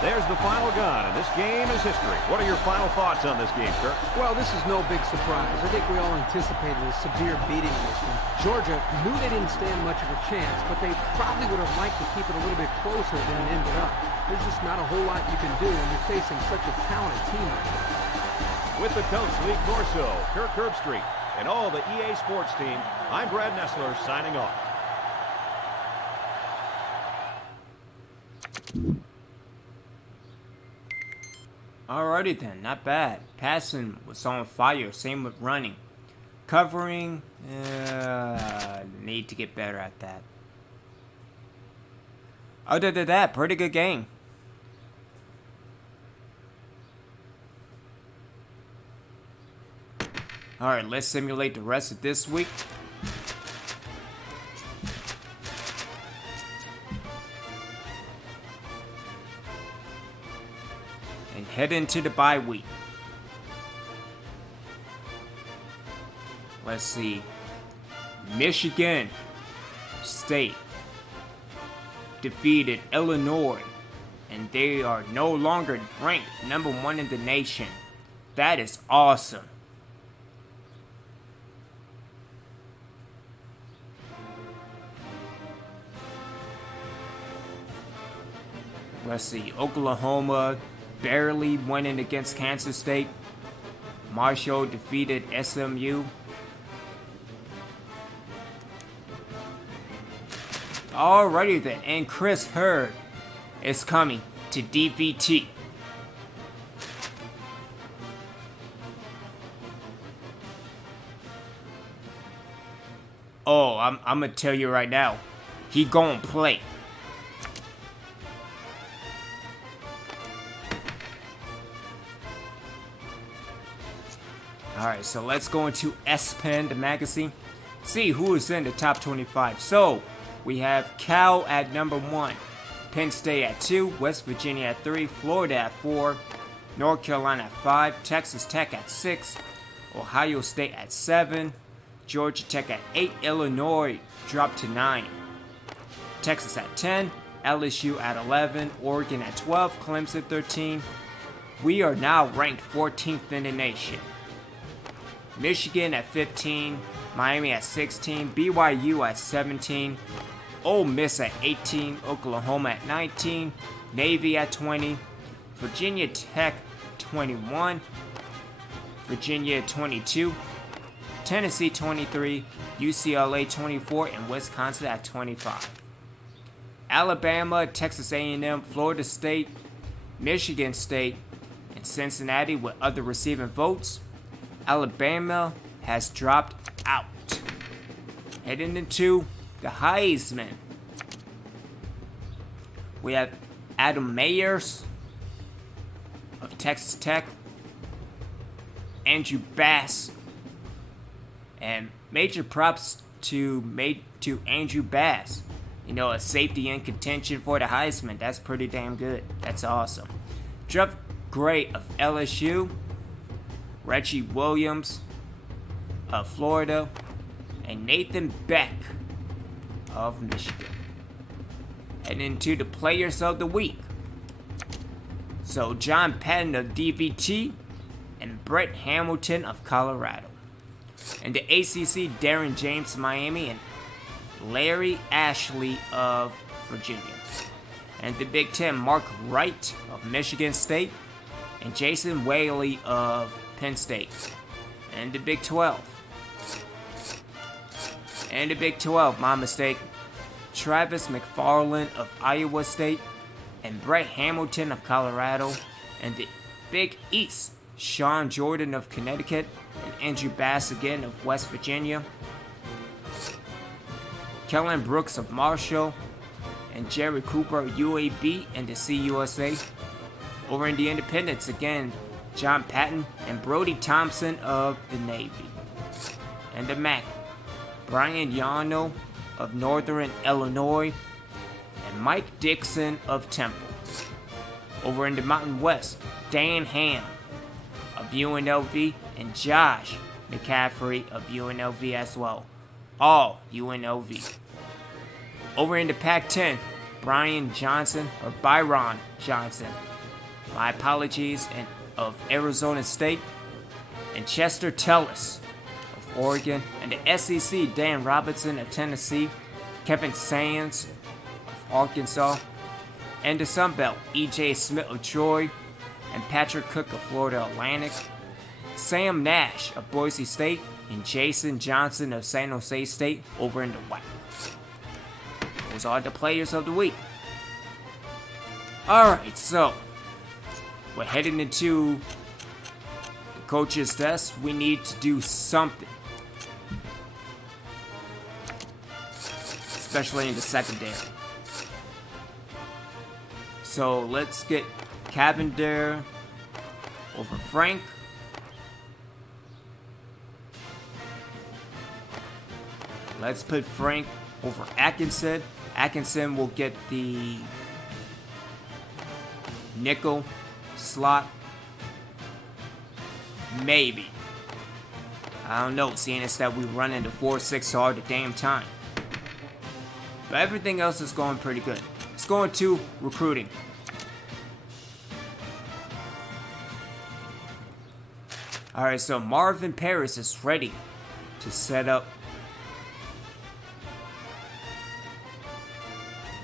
There's the final gun, and this game is history. What are your final thoughts on this game, Kirk? Well, this is no big surprise. I think we all anticipated a severe beating in this one. Georgia knew they didn't stand much of a chance, but they probably would have liked to keep it a little bit closer than it ended up. There's just not a whole lot you can do when you're facing such a talented team right now. With the coach, Lee Corso, Kirk Herbstreit, and all the EA Sports team, I'm Brad Nessler signing off. Alrighty then, not bad. Passing was on fire, same with running. Covering, need to get better at that. Other than that, pretty good game. Alright, let's simulate the rest of this week. head into the bye week. Let's see. Michigan State defeated Illinois, and they are no longer ranked #1 in the nation. That is awesome. Let's see. Oklahoma barely winning against Kansas State. Marshall defeated SMU. Alrighty then, and Chris Hurd is coming to DVT. Oh, I'm gonna tell you right now, he gon' play. Alright, so let's go into S-Pen, the magazine. See who is in the top 25. So, we have Cal at #1, Penn State at 2, West Virginia at 3, Florida at 4, North Carolina at 5, Texas Tech at 6, Ohio State at 7, Georgia Tech at 8, Illinois dropped to 9, Texas at 10, LSU at 11, Oregon at 12, Clemson 13. We are now ranked 14th in the nation. Michigan at 15, Miami at 16, BYU at 17, Ole Miss at 18, Oklahoma at 19, Navy at 20, Virginia Tech 21, Virginia at 22, Tennessee 23, UCLA 24, and Wisconsin at 25. Alabama, Texas A&M, Florida State, Michigan State, and Cincinnati with other receiving votes. Alabama has dropped out. Heading into the Heisman, we have Adam Mayers of Texas Tech, Andrew Bass, and major props to Andrew Bass. You know, a safety in contention for the Heisman. That's pretty damn good. That's awesome. Jeff Gray of LSU, Reggie Williams of Florida, and Nathan Beck of Michigan. And into the players of the week. So John Patton of DVT and Brett Hamilton of Colorado. And the ACC, Darren James of Miami and Larry Ashley of Virginia. And the Big Ten, Mark Wright of Michigan State and Jason Whaley of Penn State. And the Big 12. And the Big 12, my mistake. Travis McFarland of Iowa State and Brett Hamilton of Colorado. And the Big East, Sean Jordan of Connecticut and Andrew Bass again of West Virginia. Kellen Brooks of Marshall and Jerry Cooper of UAB and the CUSA. Over in the Independents again, John Patton and Brody Thompson of the Navy. And the MAC, Brian Yano of Northern Illinois and Mike Dixon of Temple. Over in the Mountain West, Dan Ham of UNLV and Josh McCaffrey of UNLV as well. All UNLV. Over in the Pac-10, Byron Johnson, my apologies, and of Arizona State, and Chester Tellis of Oregon, and the SEC, Dan Robinson of Tennessee, Kevin Sands of Arkansas, and the Sun Belt, E.J. Smith of Troy, and Patrick Cook of Florida Atlantic, Sam Nash of Boise State, and Jason Johnson of San Jose State over in the White. Those are the players of the week. Alright, so we're heading into the coach's desk. We need to do something, especially in the secondary. So let's get Cavender over Frank. Let's put Frank over Atkinson. Atkinson will get the nickel slot Maybe. I don't know, seeing as that we run into 4-6 all the damn time. But everything else is going pretty good. Let's go into recruiting. Alright, so Marvin Paris is ready to set up.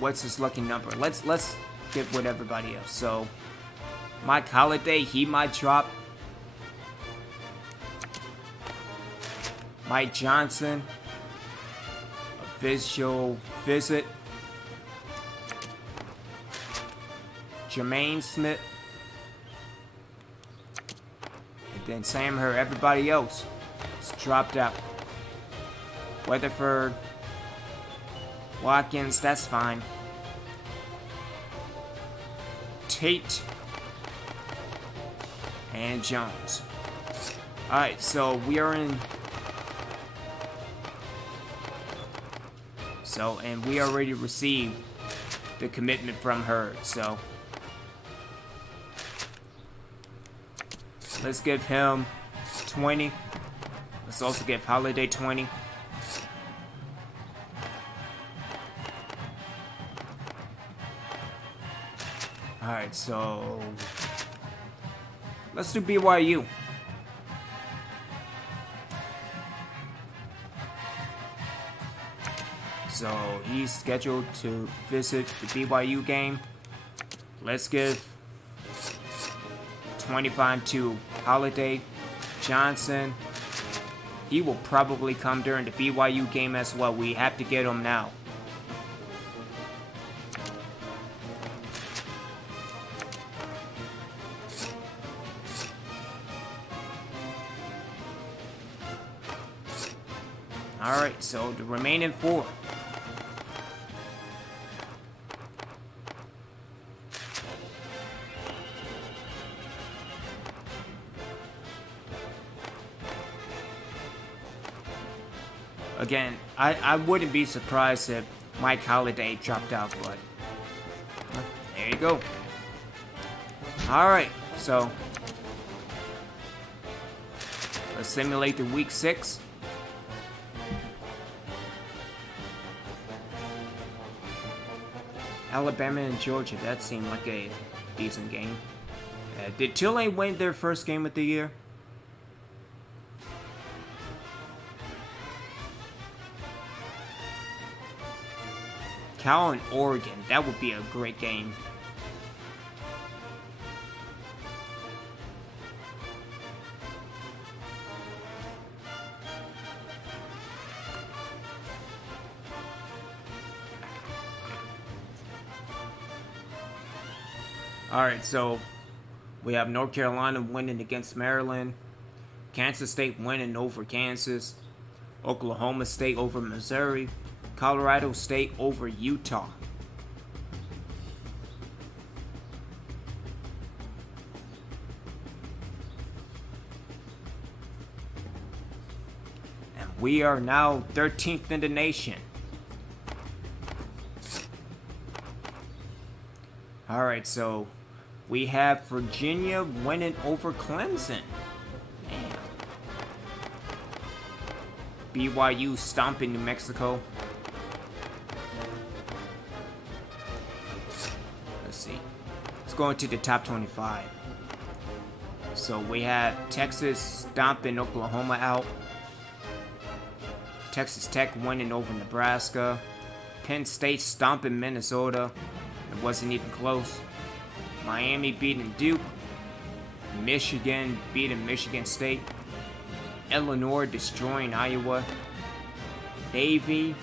What's his lucky number? Let's get with everybody else. So Mike Holiday, he might drop. Mike Johnson, a visual visit. Jermaine Smith. And then Sam Hurd. Everybody else is dropped out. Weatherford, Watkins, that's fine. Tate, and Jones. Alright, so we are in. And we already received the commitment from Hurd, so let's give him 20. Let's also give Holiday 20. Alright, so let's do BYU. So he's scheduled to visit the BYU game. Let's give 25 to Holiday. Johnson, he will probably come during the BYU game as well. We have to get him now. Alright, so the remaining 4. Again, I wouldn't be surprised if Mike Holiday dropped out, but there you go. Alright, so let's simulate the week 6. Alabama and Georgia, that seemed like a decent game. Did Tulane win their first game of the year? Cal and Oregon, that would be a great game. Alright, so we have North Carolina winning against Maryland, Kansas State winning over Kansas, Oklahoma State over Missouri, Colorado State over Utah. And we are now 13th in the nation. Alright, so we have Virginia winning over Clemson. Man. BYU stomping New Mexico. Let's see. Let's go into the top 25. So we have Texas stomping Oklahoma out. Texas Tech winning over Nebraska. Penn State stomping Minnesota. It wasn't even close. Miami beating Duke. Michigan beating Michigan State. Illinois destroying Iowa. Navy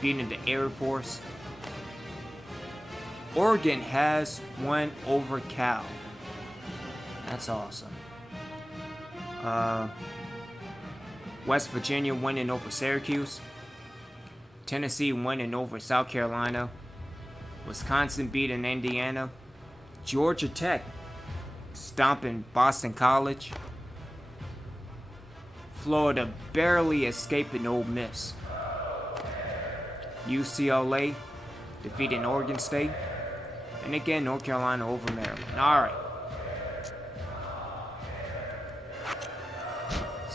beating the Air Force. Oregon has won over Cal. That's awesome. West Virginia winning over Syracuse. Tennessee winning over South Carolina. Wisconsin beating Indiana. Georgia Tech stomping Boston College. Florida barely escaping Ole Miss. UCLA defeating Oregon State. And again, North Carolina over Maryland. Alright.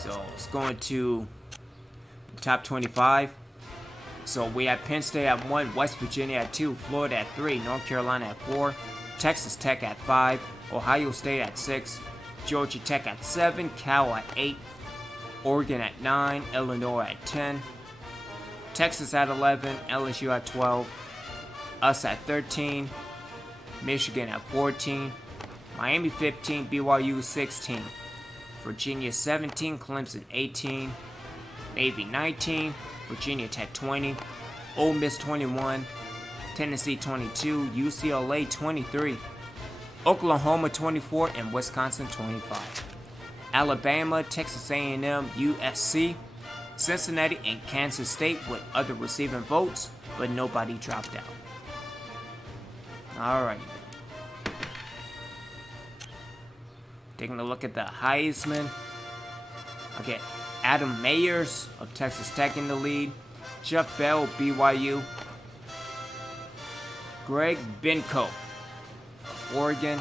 So it's going to the top 25. So we have Penn State at 1, West Virginia at 2, Florida at 3, North Carolina at 4, Texas Tech at 5, Ohio State at 6, Georgia Tech at 7, Cal at 8, Oregon at 9, Illinois at 10, Texas at 11, LSU at 12, us at 13, Michigan at 14, Miami 15, BYU 16, Virginia 17, Clemson 18, Navy 19, Virginia Tech 20, Ole Miss 21, Tennessee 22, UCLA 23, Oklahoma 24, and Wisconsin 25. Alabama, Texas A&M, USC, Cincinnati, and Kansas State with other receiving votes, but nobody dropped out. Alright. Taking a look at the Heisman. Okay, Adam Mayers of Texas Tech in the lead. Jeff Bell, BYU. Greg Benko of Oregon.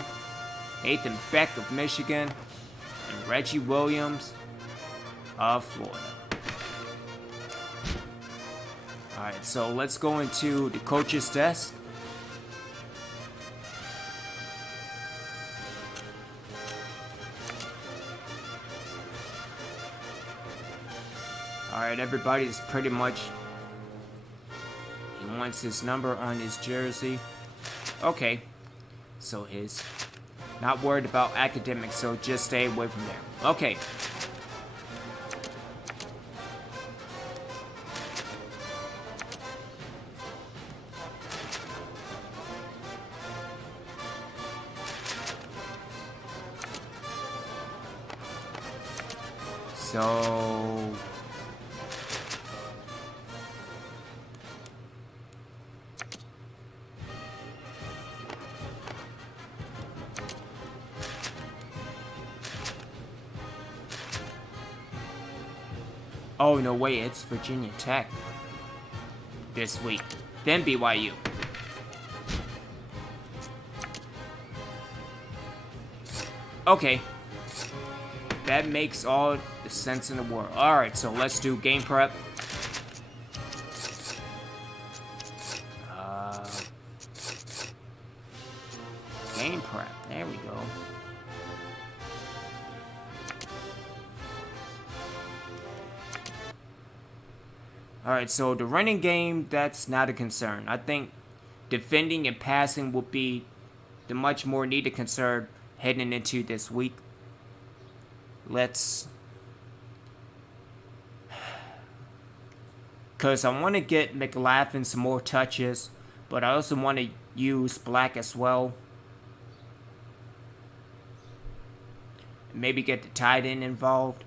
Nathan Beck of Michigan. And Reggie Williams of Florida. Alright, so let's go into the coach's desk. Alright, everybody is pretty much... He wants his number on his jersey. Okay. So his... Not worried about academics, so just stay away from there. Okay. So... Oh, no way, it's Virginia Tech this week. Then BYU. Okay. That makes all the sense in the world. Alright, so let's do game prep. Game prep. There we go. Alright, so the running game, that's not a concern. I think defending and passing will be the much more needed concern heading into this week. Let's... Because I want to get McLaughlin some more touches, but I also want to use Black as well. Maybe get the tight end involved.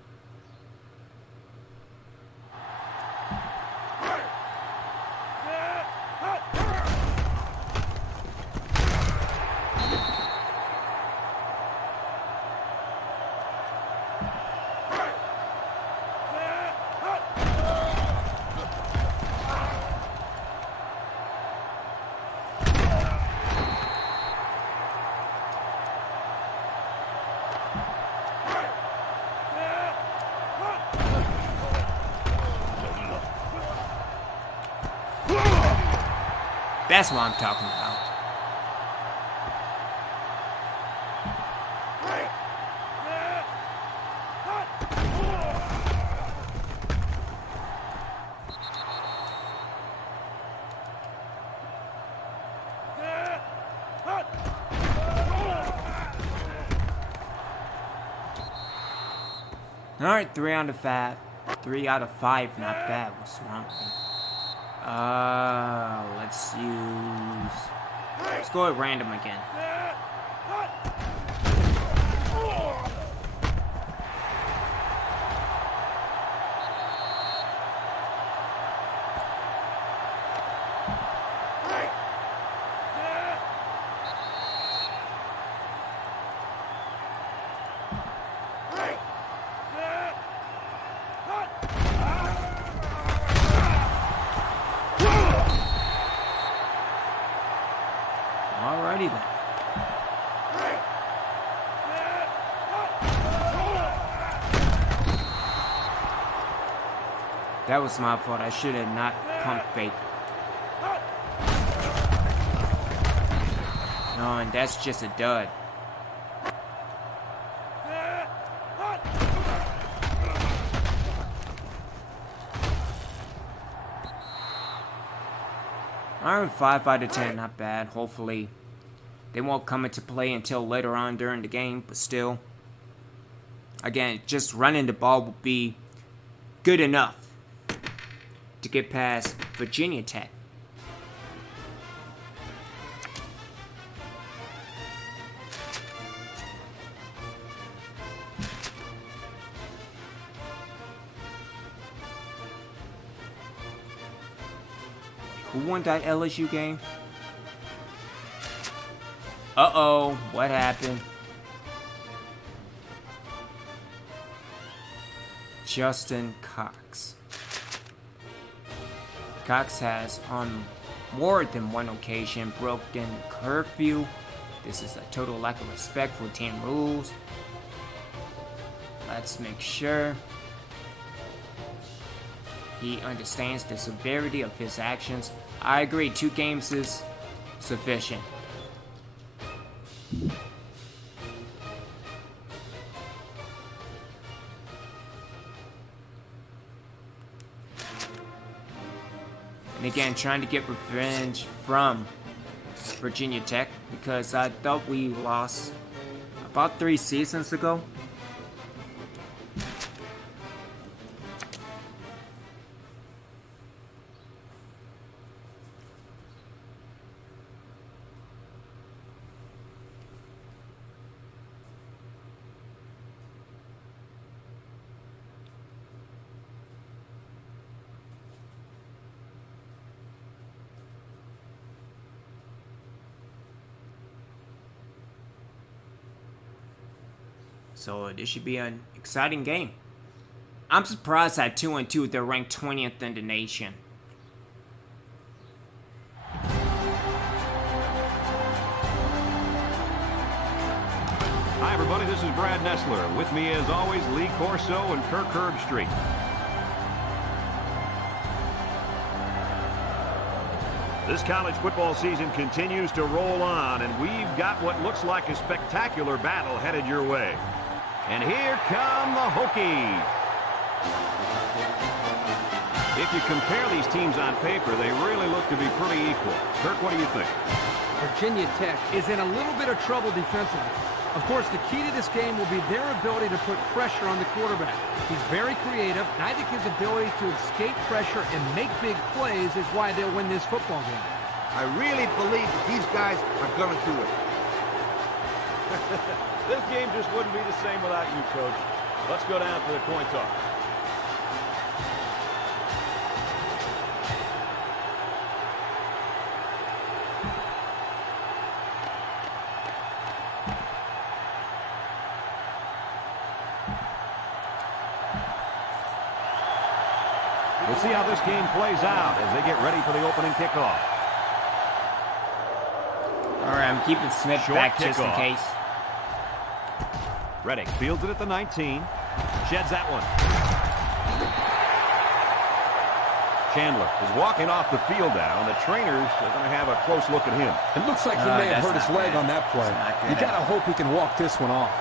That's what I'm talking about. Alright, 3 out of 5. 3 out of 5, not bad. What's wrong with me? Let's go at random again. Alrighty then. That was my fault. I should have not pump fake. No, and that's just a dud. Alright, 5 out of 10, not bad. Hopefully, they won't come into play until later on during the game, but still. Again, just running the ball will be good enough to get past Virginia Tech. Who won that LSU game? Uh-oh, what happened? Justin Cox. Cox has, on more than one occasion, broken curfew. This is a total lack of respect for team rules. Let's make sure he understands the severity of his actions. I agree, 2 games is sufficient. And again, trying to get revenge from Virginia Tech because I thought we lost about 3 seasons ago. So this should be an exciting game. I'm surprised at 2-2 they're ranked 20th in the nation. Hi everybody, this is Brad Nessler. With me as always, Lee Corso and Kirk Herbstreit. This college football season continues to roll on, and we've got what looks like a spectacular battle headed your way. And here come the Hokies. If you compare these teams on paper, they really look to be pretty equal. Kirk, what do you think? Virginia Tech is in a little bit of trouble defensively. Of course, the key to this game will be their ability to put pressure on the quarterback. He's very creative, and I think his ability to escape pressure and make big plays is why they'll win this football game. I really believe that these guys are going to do it. This game just wouldn't be the same without you, Coach. Let's go down to the coin toss. We'll see how this game plays out as they get ready for the opening kickoff. All right, I'm keeping Smith Short back just in kickoff. case. Reddick fields it at the 19. Sheds that one. Chandler is walking off the field now, and the trainers are going to have a close look at him. It looks like he may have hurt his leg on that play. You got to hope he can walk this one off.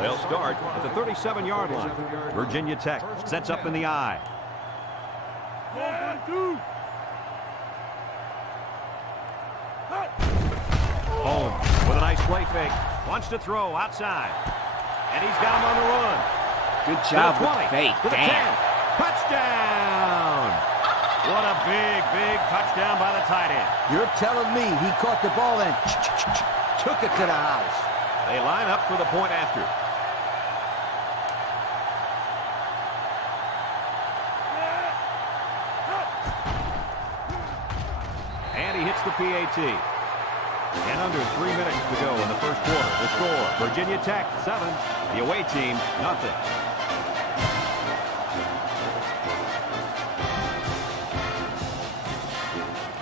They'll start at the 37-yard line. Virginia Tech sets up in the I. Home with a nice play fake. Wants to throw outside. And he's got him on the run. Good job To the with 20, the fake. to the 10. Damn. Touchdown! What a big, big touchdown by the tight end. You're telling me he caught the ball and took it to the house. They line up for the point after. And he hits the PAT. And under 3 minutes to go in the first quarter. The score, Virginia Tech 7, the away team nothing.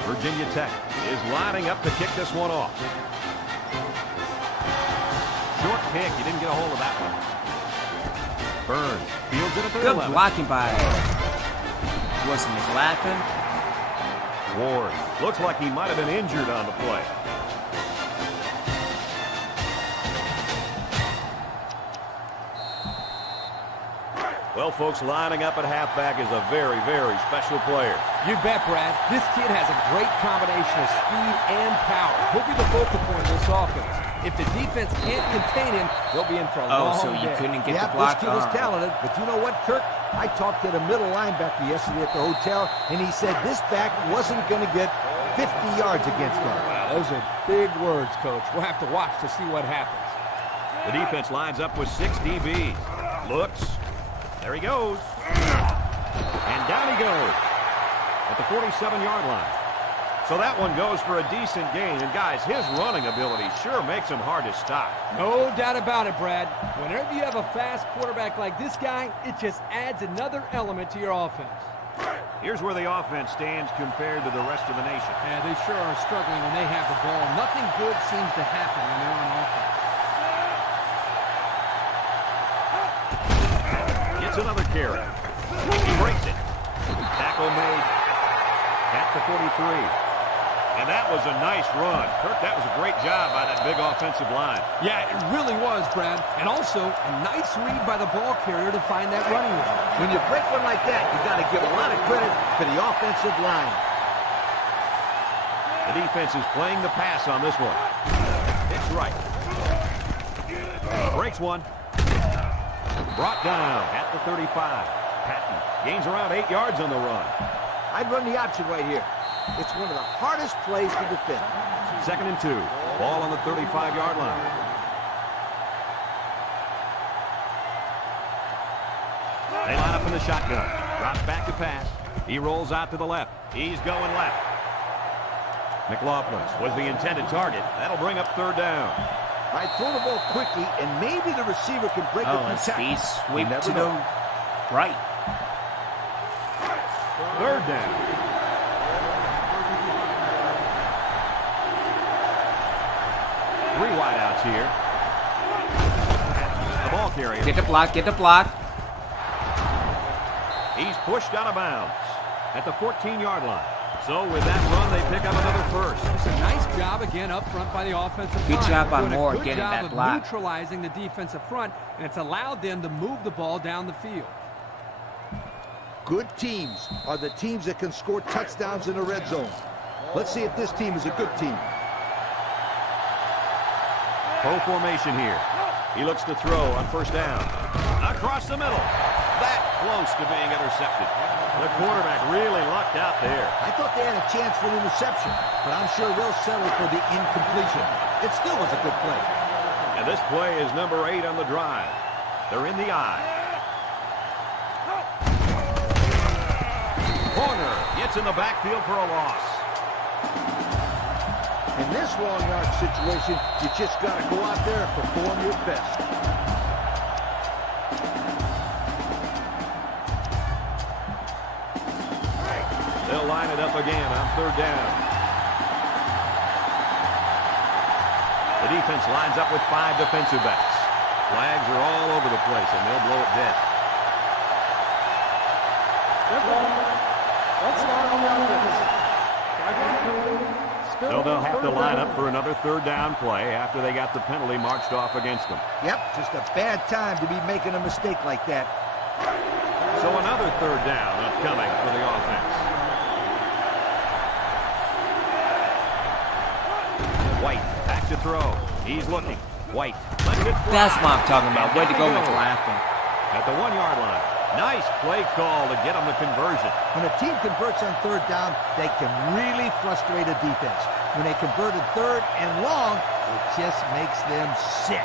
Virginia Tech is lining up to kick this one off. Short kick. He didn't get a hold of that one. Burns fields it at the Good 11. blocking by Wilson McLaughlin. Ward looks like he might have been injured on the play. Well, folks, lining up at halfback is a very, very special player. You bet, Brad. This kid has a great combination of speed and power. He'll be the focal point of this offense. If the defense can't contain him, they'll be in for a long Oh, so you day. couldn't get Yeah, the block this kid is on. talented, but you know what, Kirk? I talked to the middle linebacker yesterday at the hotel, and he said this back wasn't going to get 50 yards against them. Wow, those are big words, Coach. We'll have to watch to see what happens. The defense lines up with 6 DBs. Looks. There he goes. And down he goes at the 47-yard line. So that one goes for a decent gain. And, guys, his running ability sure makes him hard to stop. No doubt about it, Brad. Whenever you have a fast quarterback like this guy, it just adds another element to your offense. Here's where the offense stands compared to the rest of the nation. Yeah, they sure are struggling when they have the ball. Nothing good seems to happen when they're on offense. Gets another carry. He breaks it. Tackle made at the 43. And that was a nice run. Kirk, that was a great job by that big offensive line. Yeah, it really was, Brad. And also, a nice read by the ball carrier to find that running room. When you break one like that, you got to give a lot of credit to the offensive line. The defense is playing the pass on this one. It's right. Breaks one. Brought down at the 35. Patton gains around 8 yards on the run. I'd run the option right here. It's one of the hardest plays to defend. 2nd and 2. Ball on the 35-yard line. They line up in the shotgun. Drops back to pass. He rolls out to the left. He's going left. McLaughlin was the intended target. That'll bring up 3rd down. I throw the ball quickly, and maybe the receiver can break Oh, it and through speed tackles. sweep You never to know. the right. 3rd down. Three wideouts here. The ball carrier. Get the block, get the block. He's pushed out of bounds at the 14-yard line. So with that run, they pick up another first. It's a nice job again up front by the offensive Good line. job by Doing a Moore good getting job that of block. neutralizing the defensive front, and it's allowed them to move the ball down the field. Good teams are the teams that can score touchdowns in the red zone. Let's see if this team is a good team. Pro formation here. He looks to throw on 1st down. Across the middle. That close to being intercepted. The quarterback really lucked out there. I thought they had a chance for the interception, but I'm sure they'll settle for the incompletion. It still was a good play. And this play is number 8 on the drive. They're in the eye. Corner gets in the backfield for a loss. In this long yard situation, you just got to go out there and perform your best. They'll line it up again on 3rd down. The defense lines up with 5 defensive backs. Flags are all over the place, and they'll blow it dead. Let's start on the offense. So they'll have to line up for another 3rd down play after they got the penalty marched off against them. Yep, just a bad time to be making a mistake like that. So another 3rd down upcoming for the offense. White back to throw. He's looking. White lets it fly. That's what I'm talking about. Way to go, McLaughlin. At the 1-yard line. Nice play call to get them the conversion. When a team converts on 3rd down, they can really frustrate a defense. When they converted 3rd and long, it just makes them sick.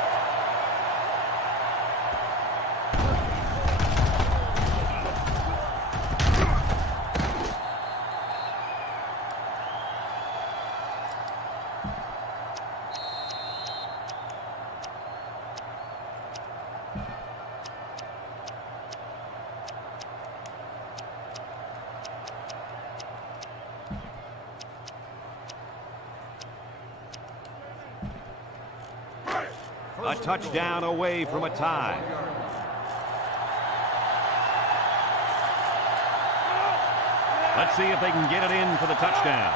A touchdown away from a tie. Let's see if they can get it in for the touchdown.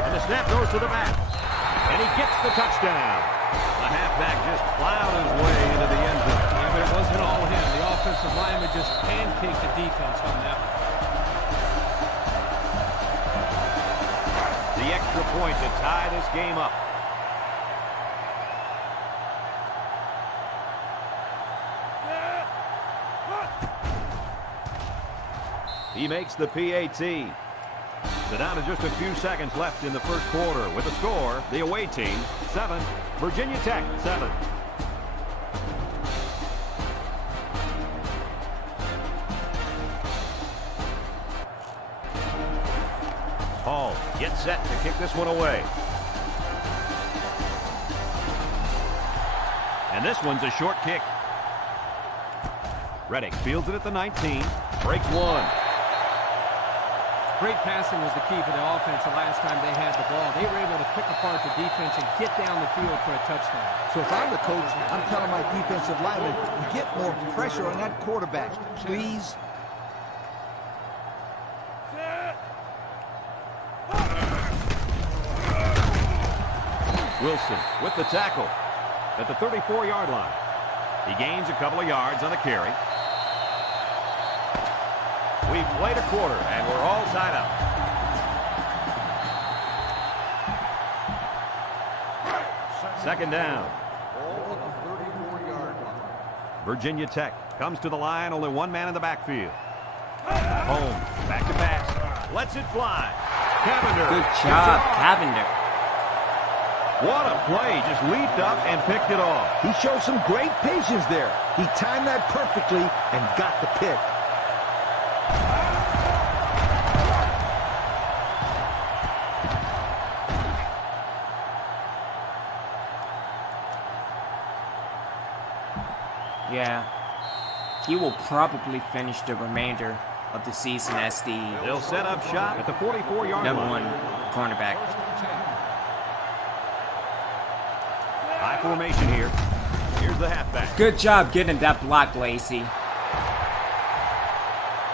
And the snap goes to the back. And he gets the touchdown. The halfback just plowed his way into the end zone. Yeah, but it wasn't all him. The offensive lineman just pancaked the defense on that one. The extra point to tie this game up. He makes the PAT. So down to just a few seconds left in the first quarter. With the score, the away team, 7, Virginia Tech, 7. Hall gets set to kick this one away. And this one's a short kick. Reddick fields it at the 19, breaks one. Great passing was the key for the offense the last time they had the ball. They were able to pick apart the defense and get down the field for a touchdown. So if I'm the coach, I'm telling my defensive linemen, get more pressure on that quarterback, please. Wilson with the tackle at the 34-yard line. He gains a couple of yards on the carry. We've played a quarter, and we're all tied up. Second down. Virginia Tech comes to the line, only one man in the backfield. Holmes, back to pass, lets it fly. Cavender. Good job, Cavender. What a play, just leaped up and picked it off. He showed some great patience there. He timed that perfectly and got the pick. Yeah. He will probably finish the remainder of the season as the They'll set up shop at the 44-yard line. number 1 cornerback. High formation here. Here's the halfback. Good job getting that block, Lacey.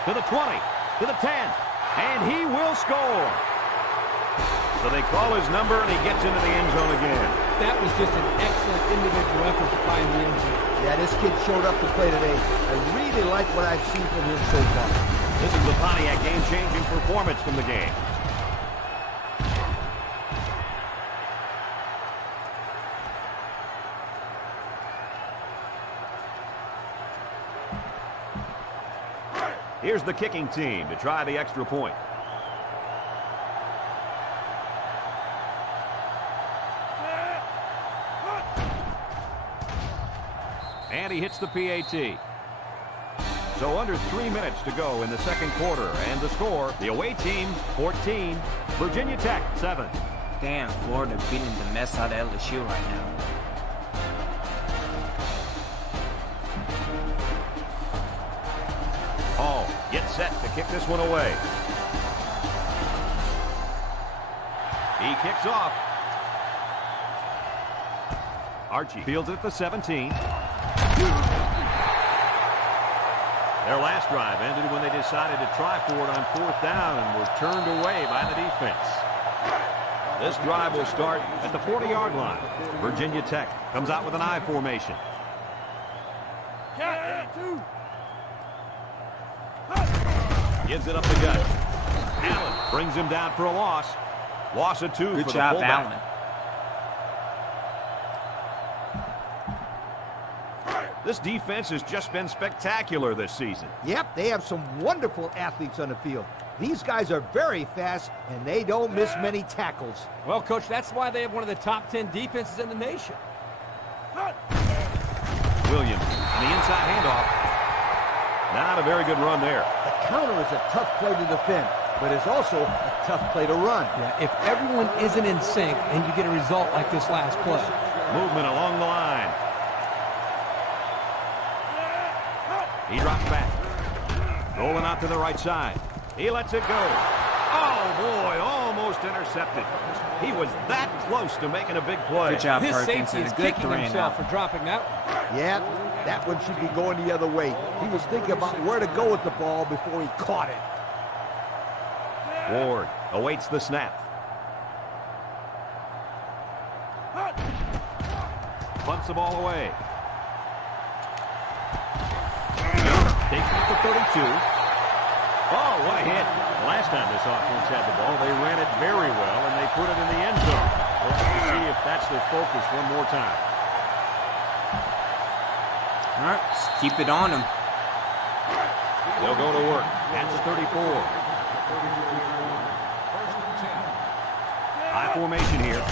To the 20, to the 10, and he will score. So they call his number, and he gets into the end zone again. That was just an excellent individual effort to find the end zone. Yeah, this kid showed up to play today. I really like what I've seen from him so far. This is the Pontiac game-changing performance from the game. Here's the kicking team to try the extra point. And he hits the PAT. So under 3 minutes to go in the second quarter. And the score, the away team, 14. Virginia Tech, 7. Damn, Florida beating the mess out of LSU right now. Hall gets set to kick this one away. He kicks off. Archie fields it at the 17. Their last drive ended when they decided to try for it on 4th down and were turned away by the defense. This drive will start at the 40-yard line. Virginia Tech comes out with an I formation. Gives it up the gut. Allen brings him down for a loss. Loss of 2 Good for job, the fullback. Allen. This defense has just been spectacular this season. Yep, they have some wonderful athletes on the field. These guys are very fast, and they don't miss many tackles. Well, Coach, that's why they have one of the top 10 defenses in the nation. Williams on the inside handoff. Not a very good run there. The counter is a tough play to defend, but it's also a tough play to run. Yeah, if everyone isn't in sync and you get a result like this last play. Movement along the line. He drops back. Rolling out to the right side. He lets it go. Oh, boy, almost intercepted. He was that close to making a big play. Good job, His Perkins, safety and is a good kicking three and himself out. for dropping that one. Yeah, that one should be going the other way. He was thinking about where to go with the ball before he caught it. Ward awaits the snap. Punts the ball away. Takes it to 32. Oh, what a hit. Last time this offense had the ball, they ran it very well, and they put it in the end zone. We'll have to see if that's their focus one more time. All right, just keep it on him. They'll go to work. That's 34. High formation here.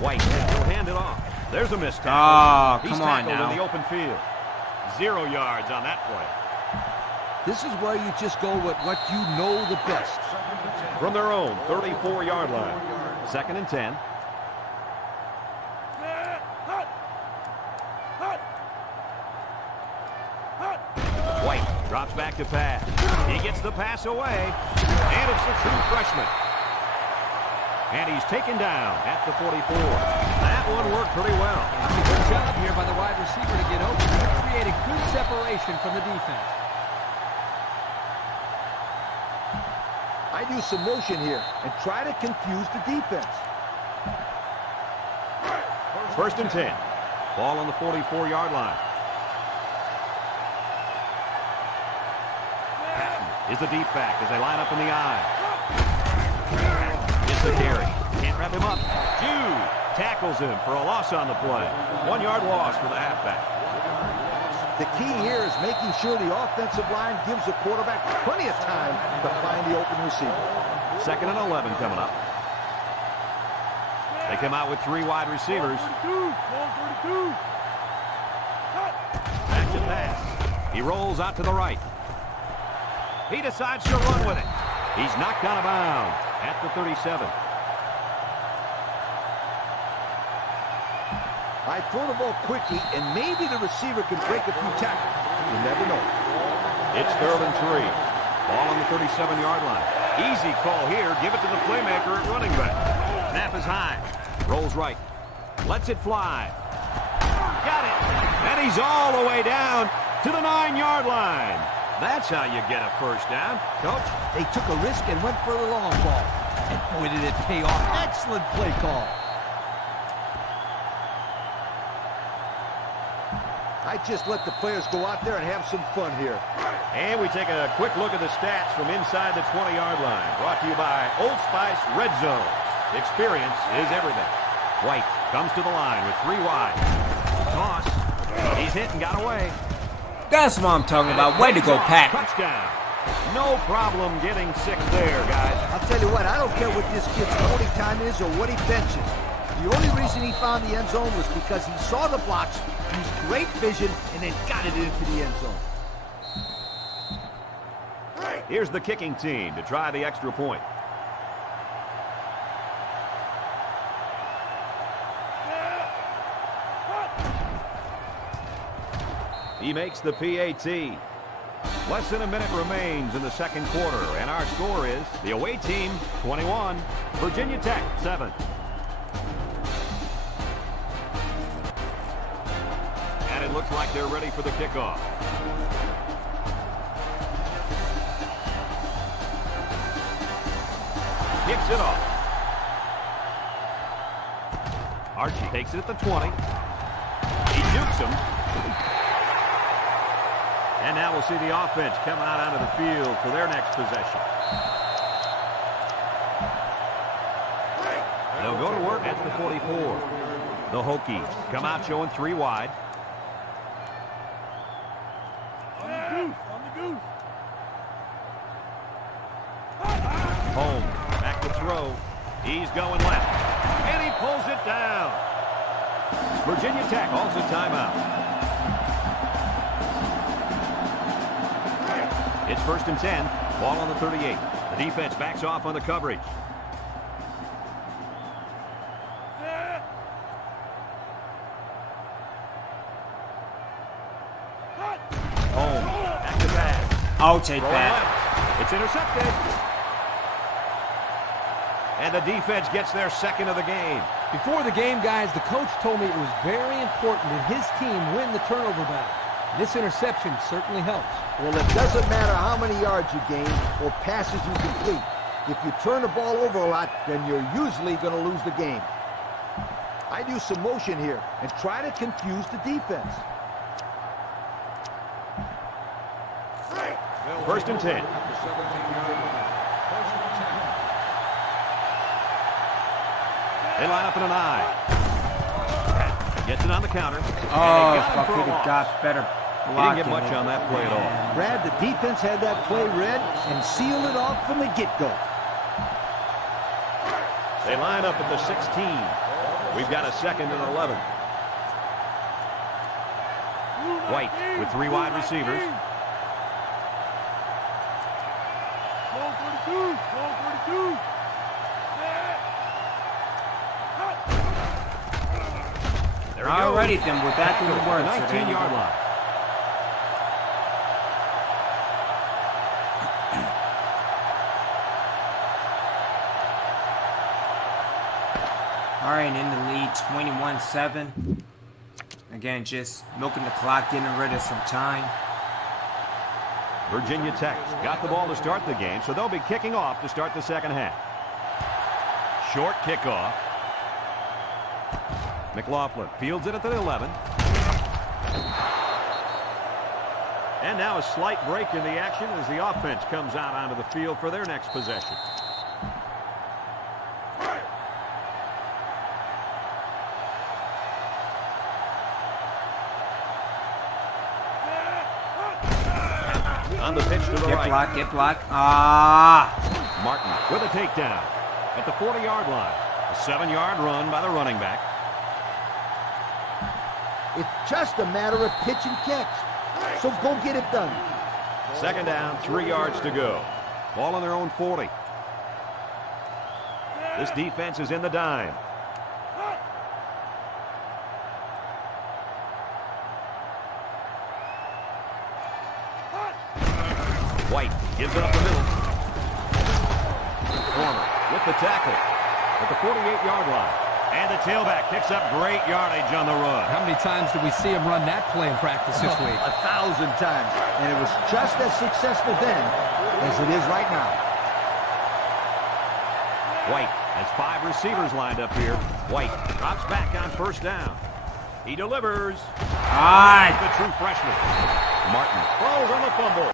White will hand it off. There's a missed tackle. Oh, He's come on tackled now. in the open field. 0 yards on that play. This is where you just go with what you know the best. From their own 34-yard line. 2nd and 10. White drops back to pass. He gets the pass away. And it's the true freshman. And he's taken down at the 44. That one worked pretty well. It's a good job here by the wide receiver to get open. He created good separation from the defense. I'd use some motion here and try to confuse the defense. 1st and 10. Ball on the 44-yard line. Patton is the deep back as they line up in the eye. Gets the carry. Can't wrap him up. Jude tackles him for a loss on the play. 1-yard loss for the halfback. The key here is making sure the offensive line gives the quarterback plenty of time to find the open receiver. 2nd and 11 coming up. They come out with 3 wide receivers. Back to pass. He rolls out to the right. He decides to run with it. He's knocked out of bounds at the 37. I throw the ball quickly, and maybe the receiver can break a few tackles. You never know. It's 3rd and 3. Ball on the 37-yard line. Easy call here. Give it to the playmaker at running back. Snap is high. Rolls right. Lets it fly. Got it. And he's all the way down to the 9-yard line. That's how you get a first down. Coach, they took a risk and went for the long ball. And boy, did it pay off. Excellent play call. I just let the players go out there and have some fun here. And we take a quick look at the stats from inside the 20-yard line. Brought to you by Old Spice Red Zone. Experience is everything. White comes to the line with 3 wide. Toss. He's hit and got away. That's what I'm talking about. Way to go, Pat. Touchdown. No problem getting 6 there, guys. I'll tell you what, I don't care what this kid's 40 time is or what he benches. The only reason he found the end zone was because he saw the blocks, used great vision, and then got it into the end zone. Here's the kicking team to try the extra point. He makes the PAT. Less than a minute remains in the 2nd quarter, and our score is the away team 21, Virginia Tech 7. And it looks like they're ready for the kickoff. Kicks it off. Archie takes it at the 20. He jukes him. And now we'll see the offense come out onto the field for their next possession. They'll go to work at the 44. The Hokies come out showing 3 wide. Home, back to throw. He's going left. And he pulls it down. Virginia Tech calls a timeout. It's 1st and 10. Ball on the 38. The defense backs off on the coverage. Home, back to pass. I'll take Throwing that. left. It's intercepted. And the defense gets their second of the game. Before the game, guys, the coach told me it was very important that his team win the turnover battle. This interception certainly helps. Well, it doesn't matter how many yards you gain or passes you complete. If you turn the ball over a lot, then you're usually going to lose the game. I'd use some motion here and try to confuse the defense. First and 10. They line up in an I. Gets it on the counter. Oh, if I could have got better He blocking. didn't get much on that play at all. Brad, the defense had that play read and sealed it off from the get-go. They line up at the 16. We've got a second and 11. White with 3 wide receivers. There he goes. Alrighty then, we're back in the works. 19-yard line. Alright, in the lead, 21-7. Again, just milking the clock, getting rid of some time. Virginia Tech got the ball to start the game, so they'll be kicking off to start the second half. Short kickoff. McLaughlin fields it at the 11. And now a slight break in the action as the offense comes out onto the field for their next possession. On the pitch to the right. Get blocked. Ah! Martin with a takedown at the 40-yard line. A 7-yard run by the running back. It's just a matter of pitch and catch. So go get it done. Second down, 3 yards to go. Ball on their own 40. This defense is in the dime. White gives it up the middle. Corner with the tackle at the 48-yard line. And the tailback picks up great yardage on the run. How many times did we see him run that play in practice this week? 1,000 times. And it was just as successful then as it is right now. White has 5 receivers lined up here. White drops back on first down. He delivers. Alright. The true freshman. Martin throws on the fumble.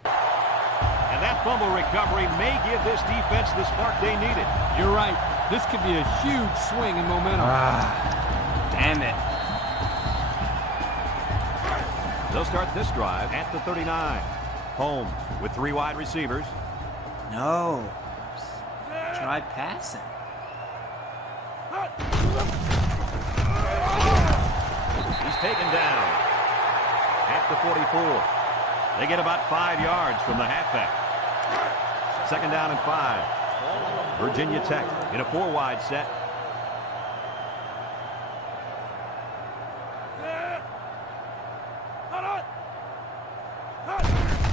And that fumble recovery may give this defense the spark they needed. You're right. This could be a huge swing in momentum. Damn it. They'll start this drive at the 39. Holmes with 3 wide receivers. No. Try passing. He's taken down at the 44. They get about 5 yards from the halfback. Second down and 5. Virginia Tech in a 4-wide set.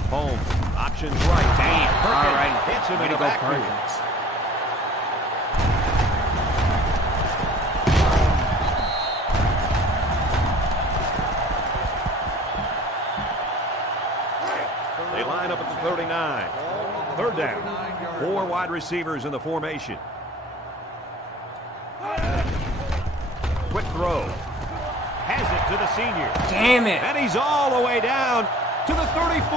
Holmes options right. Damn. Perkins Alright. hits him Way in to the go, backfield. Perkins. They line up at the 39. Third down. 4 wide receivers in the formation. Quick throw. Has it to the senior. Damn it. And he's all the way down to the 34.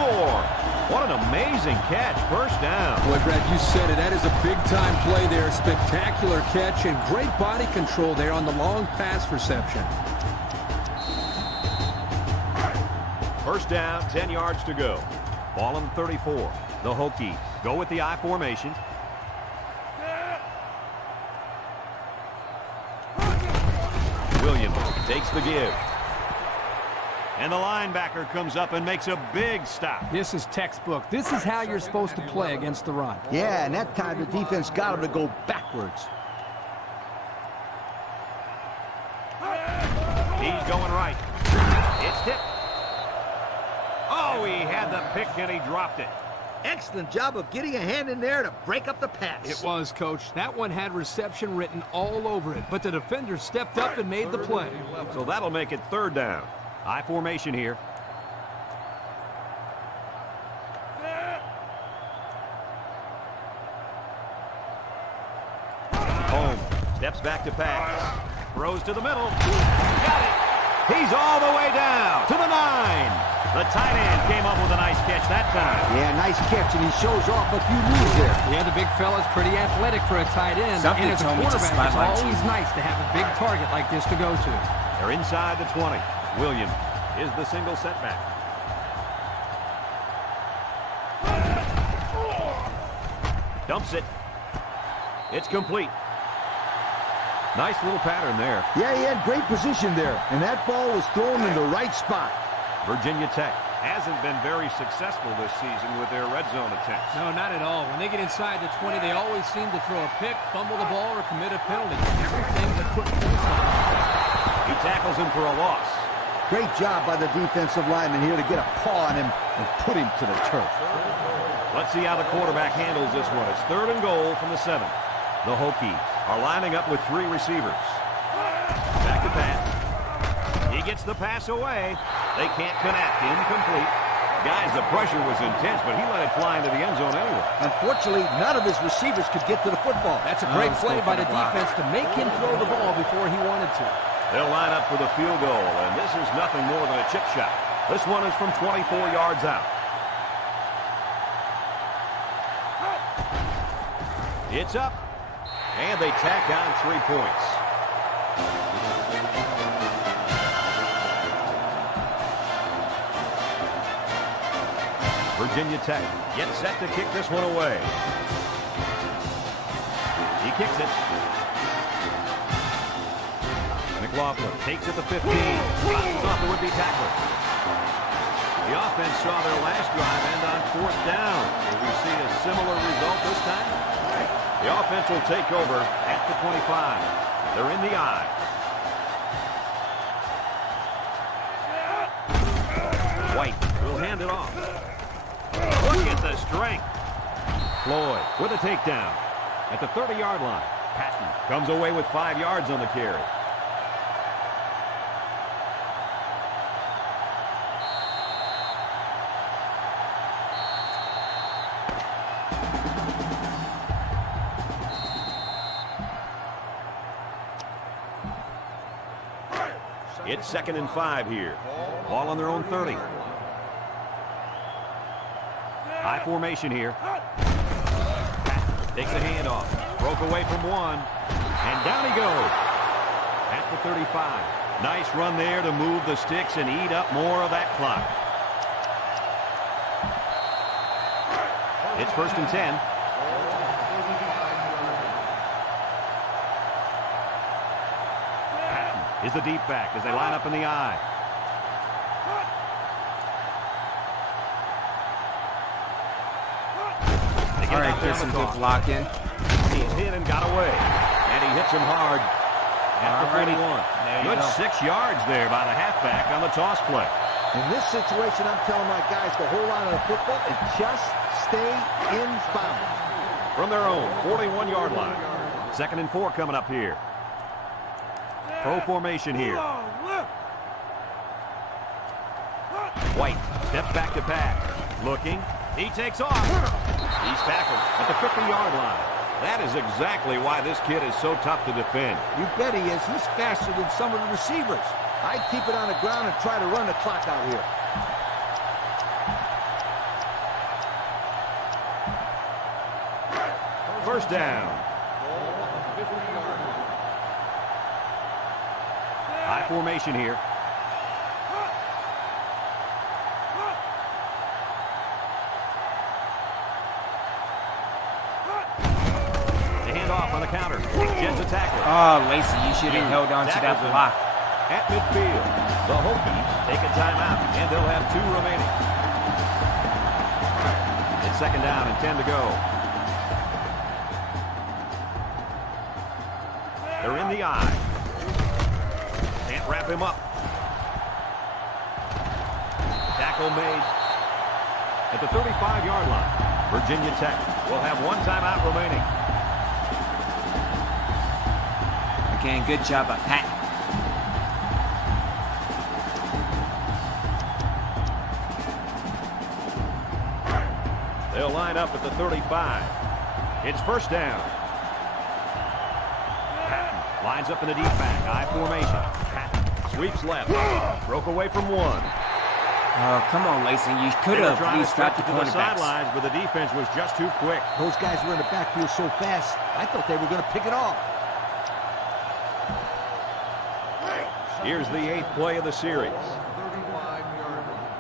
What an amazing catch. First down. Boy, Brad, you said it. That is a big-time play there. Spectacular catch and great body control there on the long pass reception. First down, 10 yards to go. Ball on 34. The Hokies go with the I formation. Williams takes the give. And the linebacker comes up and makes a big stop. This is textbook. This is how you're supposed to play against the run. Yeah, and that time the defense got him to go backwards. He's going right. It's tipped. Oh, he had the pick and he dropped it. Excellent job of getting a hand in there to break up the pass. It was, Coach. That one had reception written all over it, but the defender stepped up and made the play. So that'll make it 3rd down. High formation here. Home steps back to pass. Throws to the middle. Got it. He's all the way down to the 9. The tight end came up with a nice catch that time. Yeah, nice catch, and he shows off a few moves there. Yeah, the big fella's pretty athletic for a tight end. Something and as a told me to quarterback, it's spotlight always you. nice to have a big target like this to go to. They're inside the 20. Williams is the single setback. Dumps it. It's complete. Nice little pattern there. Yeah, he had great position there, and that ball was thrown in the right spot. Virginia Tech hasn't been very successful this season with their red zone attempts. No, not at all. When they get inside the 20, they always seem to throw a pick, fumble the ball, or commit a penalty. Everything but put points on it. He tackles him for a loss. Great job by the defensive lineman here to get a paw on him and put him to the turf. Let's see how the quarterback handles this one. It's 3rd and goal from the 7. The Hokies are lining up with 3 receivers. Back to pass. He gets the pass away. They can't connect. Incomplete. Guys, the pressure was intense, but he let it fly into the end zone anyway. Unfortunately, none of his receivers could get to the football. That's a great play by the defense to make him throw the ball before he wanted to. They'll line up for the field goal, and this is nothing more than a chip shot. This one is from 24 yards out. It's up, and they tack on 3 points. Virginia Tech gets set to kick this one away. He kicks it. McLaughlin takes it to 15. Bounces off the would-be tackler. The offense saw their last drive end on 4th down. Will we see a similar result this time? The offense will take over at the 25. They're in the I. White will hand it off. Look at the strength. Floyd with a takedown at the 30-yard line. Patton comes away with 5 yards on the carry. It's 2nd and 5 here. Ball on their own 30. High formation here. Patton takes a handoff. Broke away from 1. And down he goes. At the 35. Nice run there to move the sticks and eat up more of that clock. It's 1st and 10. Patton is the deep back as they line up in the I. All right, get some good blocking. He's hit and got away. And he hits him hard at the 41. Good 6 yards there by the halfback on the toss play. In this situation, I'm telling my guys to hold on to the football and just stay in bounds. From their own 41-yard line. 2nd and 4 coming up here. Pro formation here. White steps back to pass. Looking. He takes off. He's tackled at the 50-yard line. That is exactly why this kid is so tough to defend. You bet he is. He's faster than some of the receivers. I'd keep it on the ground and try to run the clock out here. First down. High formation here. The handoff on the counter. Jets a tackler. Oh, Lacey, you should have held on to that block. At midfield, the Hokies take a timeout, and they'll have 2 remaining. It's 2nd down and 10 to go. They're in the I. Can't wrap him up. Tackle made at the 35-yard line. Virginia Tech will have one timeout remaining. Again, good job by Pat. They'll line up at the 35. It's first down. Patton lines up in the deep back. I formation. Patton sweeps left. Broke away from one. Oh, come on, Lacy. You could have at least stopped the to the cornerbacks. sidelines, but the defense was just too quick. Those guys were in the backfield so fast, I thought they were going to pick it off. Here's the 8th play of the series. 35-yard line.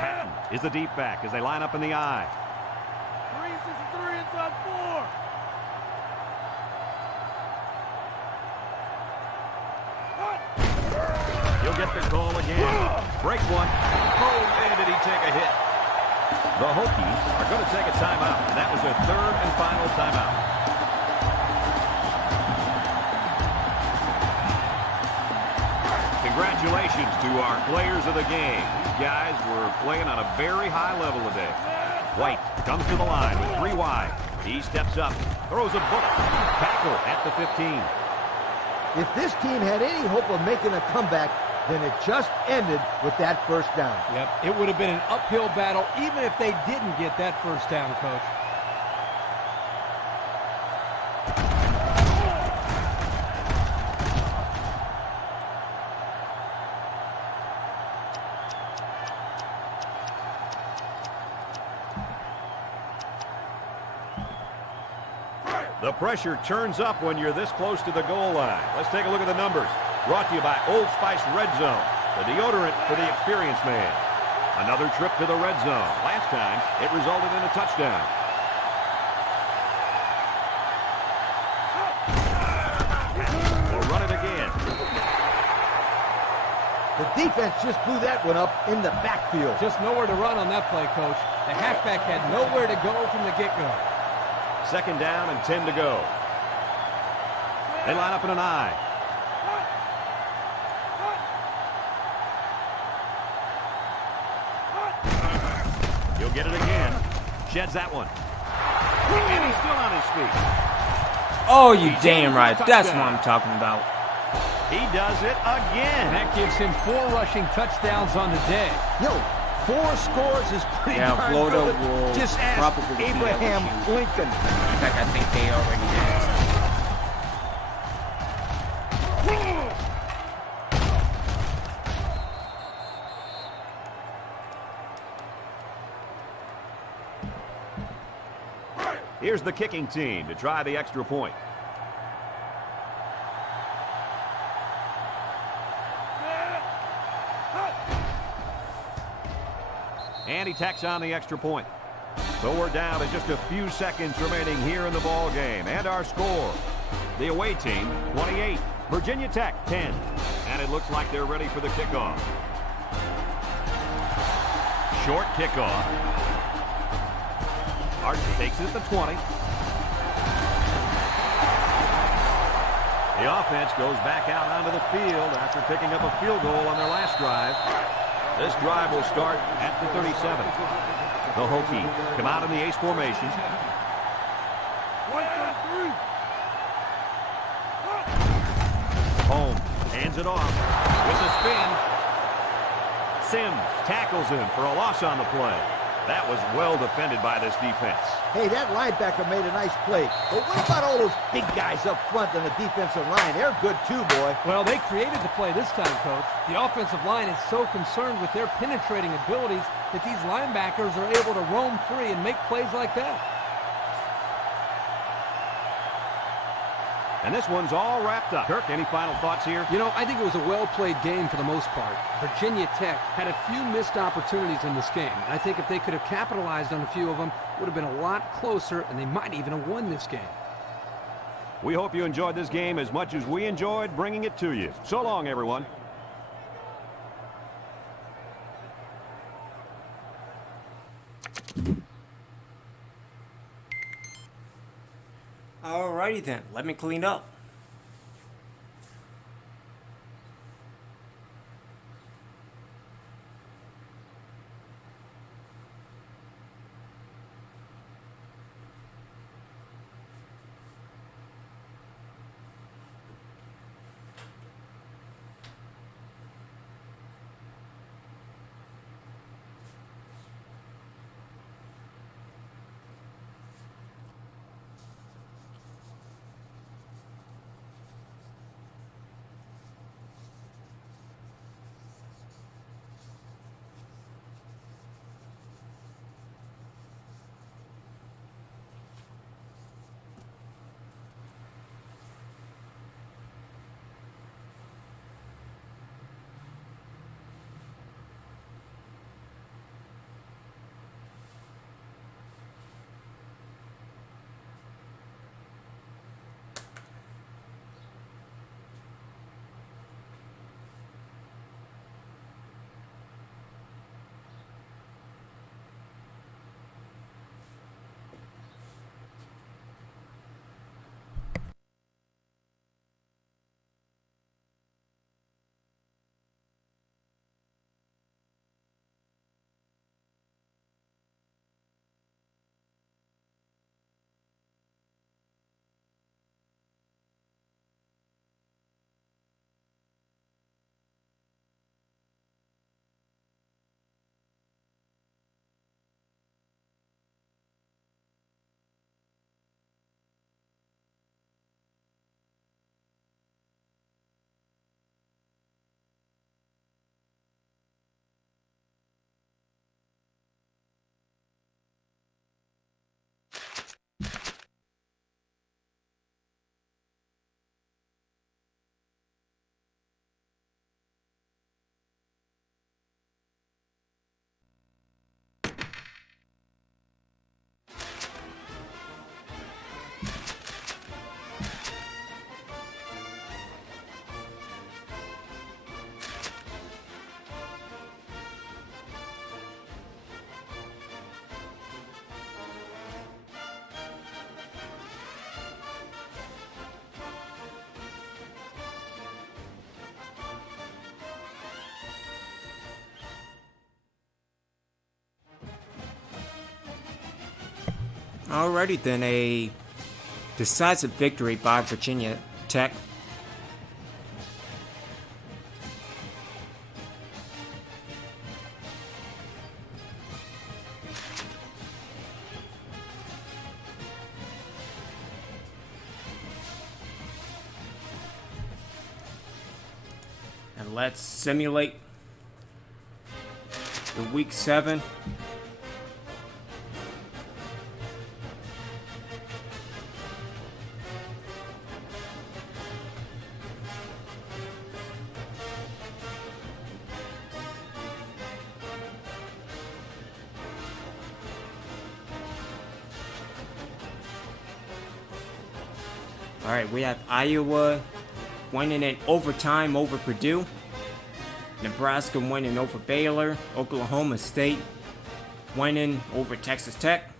Patton is the deep back as they line up in the I. 363 inside 4. He'll get the call again. Breaks one. Oh, man, did he take a hit. The Hokies are going to take a timeout, and that was their 3rd and final timeout. Congratulations to our players of the game. These guys were playing on a very high level today. White comes to the line with 3 wide. He steps up, throws a book. Tackle at the 15. If this team had any hope of making a comeback, then it just ended with that first down. Yep, it would have been an uphill battle even if they didn't get that first down, Coach. The pressure turns up when you're this close to the goal line. Let's take a look at the numbers. Brought to you by Old Spice Red Zone, the deodorant for the experienced man. Another trip to the red zone. Last time, it resulted in a touchdown. We'll run it again. The defense just blew that one up in the backfield. Just nowhere to run on that play, Coach. The halfback had nowhere to go from the get-go. 2nd down and 10 to go. They line up in an I. He'll get it again. Sheds that one. And he's still on his feet. Oh, you damn right. That's what I'm talking about. He does it again. That gives him 4 rushing touchdowns on the day. Yo, 4 scores is pretty Yeah, darn Florida good. will Just ask probably beat Abraham LSU. Lincoln. In fact, I think they already have. Here's the kicking team to try the extra point. And he tacks on the extra point. So we're down to just a few seconds remaining here in the ball game. And our score, the away team, 28. Virginia Tech, 10. And it looks like they're ready for the kickoff. Short kickoff. Hart takes it at the 20. The offense goes back out onto the field after picking up a field goal on their last drive. This drive will start at the 37. The Hokies come out in the ace formation. 1-3. Holmes hands it off with a spin. Sims tackles him for a loss on the play. That was well defended by this defense. Hey, that linebacker made a nice play. But what about all those big guys up front on the defensive line? They're good too, boy. Well, they created the play this time, Coach. The offensive line is so concerned with their penetrating abilities that these linebackers are able to roam free and make plays like that. And this one's all wrapped up. Kirk, any final thoughts here? You know, I think it was a well-played game for the most part. Virginia Tech had a few missed opportunities in this game. I think if they could have capitalized on a few of them, it would have been a lot closer, and they might even have won this game. We hope you enjoyed this game as much as we enjoyed bringing it to you. So long, everyone. Alrighty then, let me clean up. Alrighty then, a decisive victory by Virginia Tech. And let's simulate the Week 7. Alright, we have Iowa winning in overtime over Purdue. Nebraska winning over Baylor. Oklahoma State winning over Texas Tech.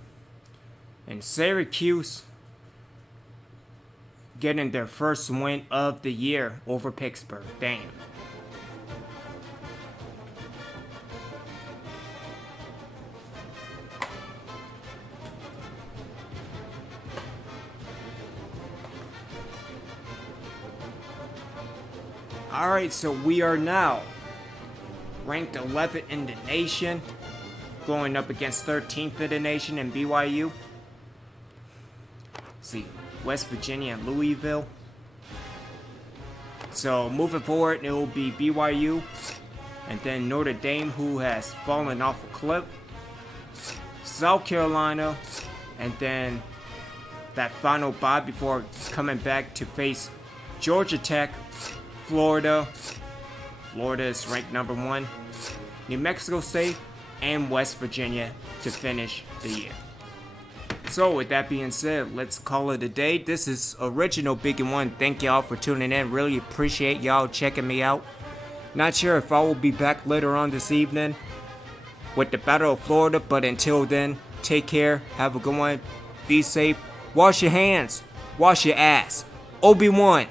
And Syracuse getting their first win of the year over Pittsburgh. Damn. Alright, so we are now ranked 11th in the nation, going up against 13th in the nation in BYU. Let's see, West Virginia and Louisville. So moving forward, it will be BYU, and then Notre Dame, who has fallen off a cliff, South Carolina, and then that final bye before coming back to face Georgia Tech, Florida. Florida is ranked number 1. New Mexico State and West Virginia to finish the year. So with that being said, let's call it a day. This is Original Big and One. Thank y'all for tuning in. Really appreciate y'all checking me out. Not sure if I will be back later on this evening with the Battle of Florida, but until then, take care. Have a good one. Be safe. Wash your hands. Wash your ass. Obi-Wan.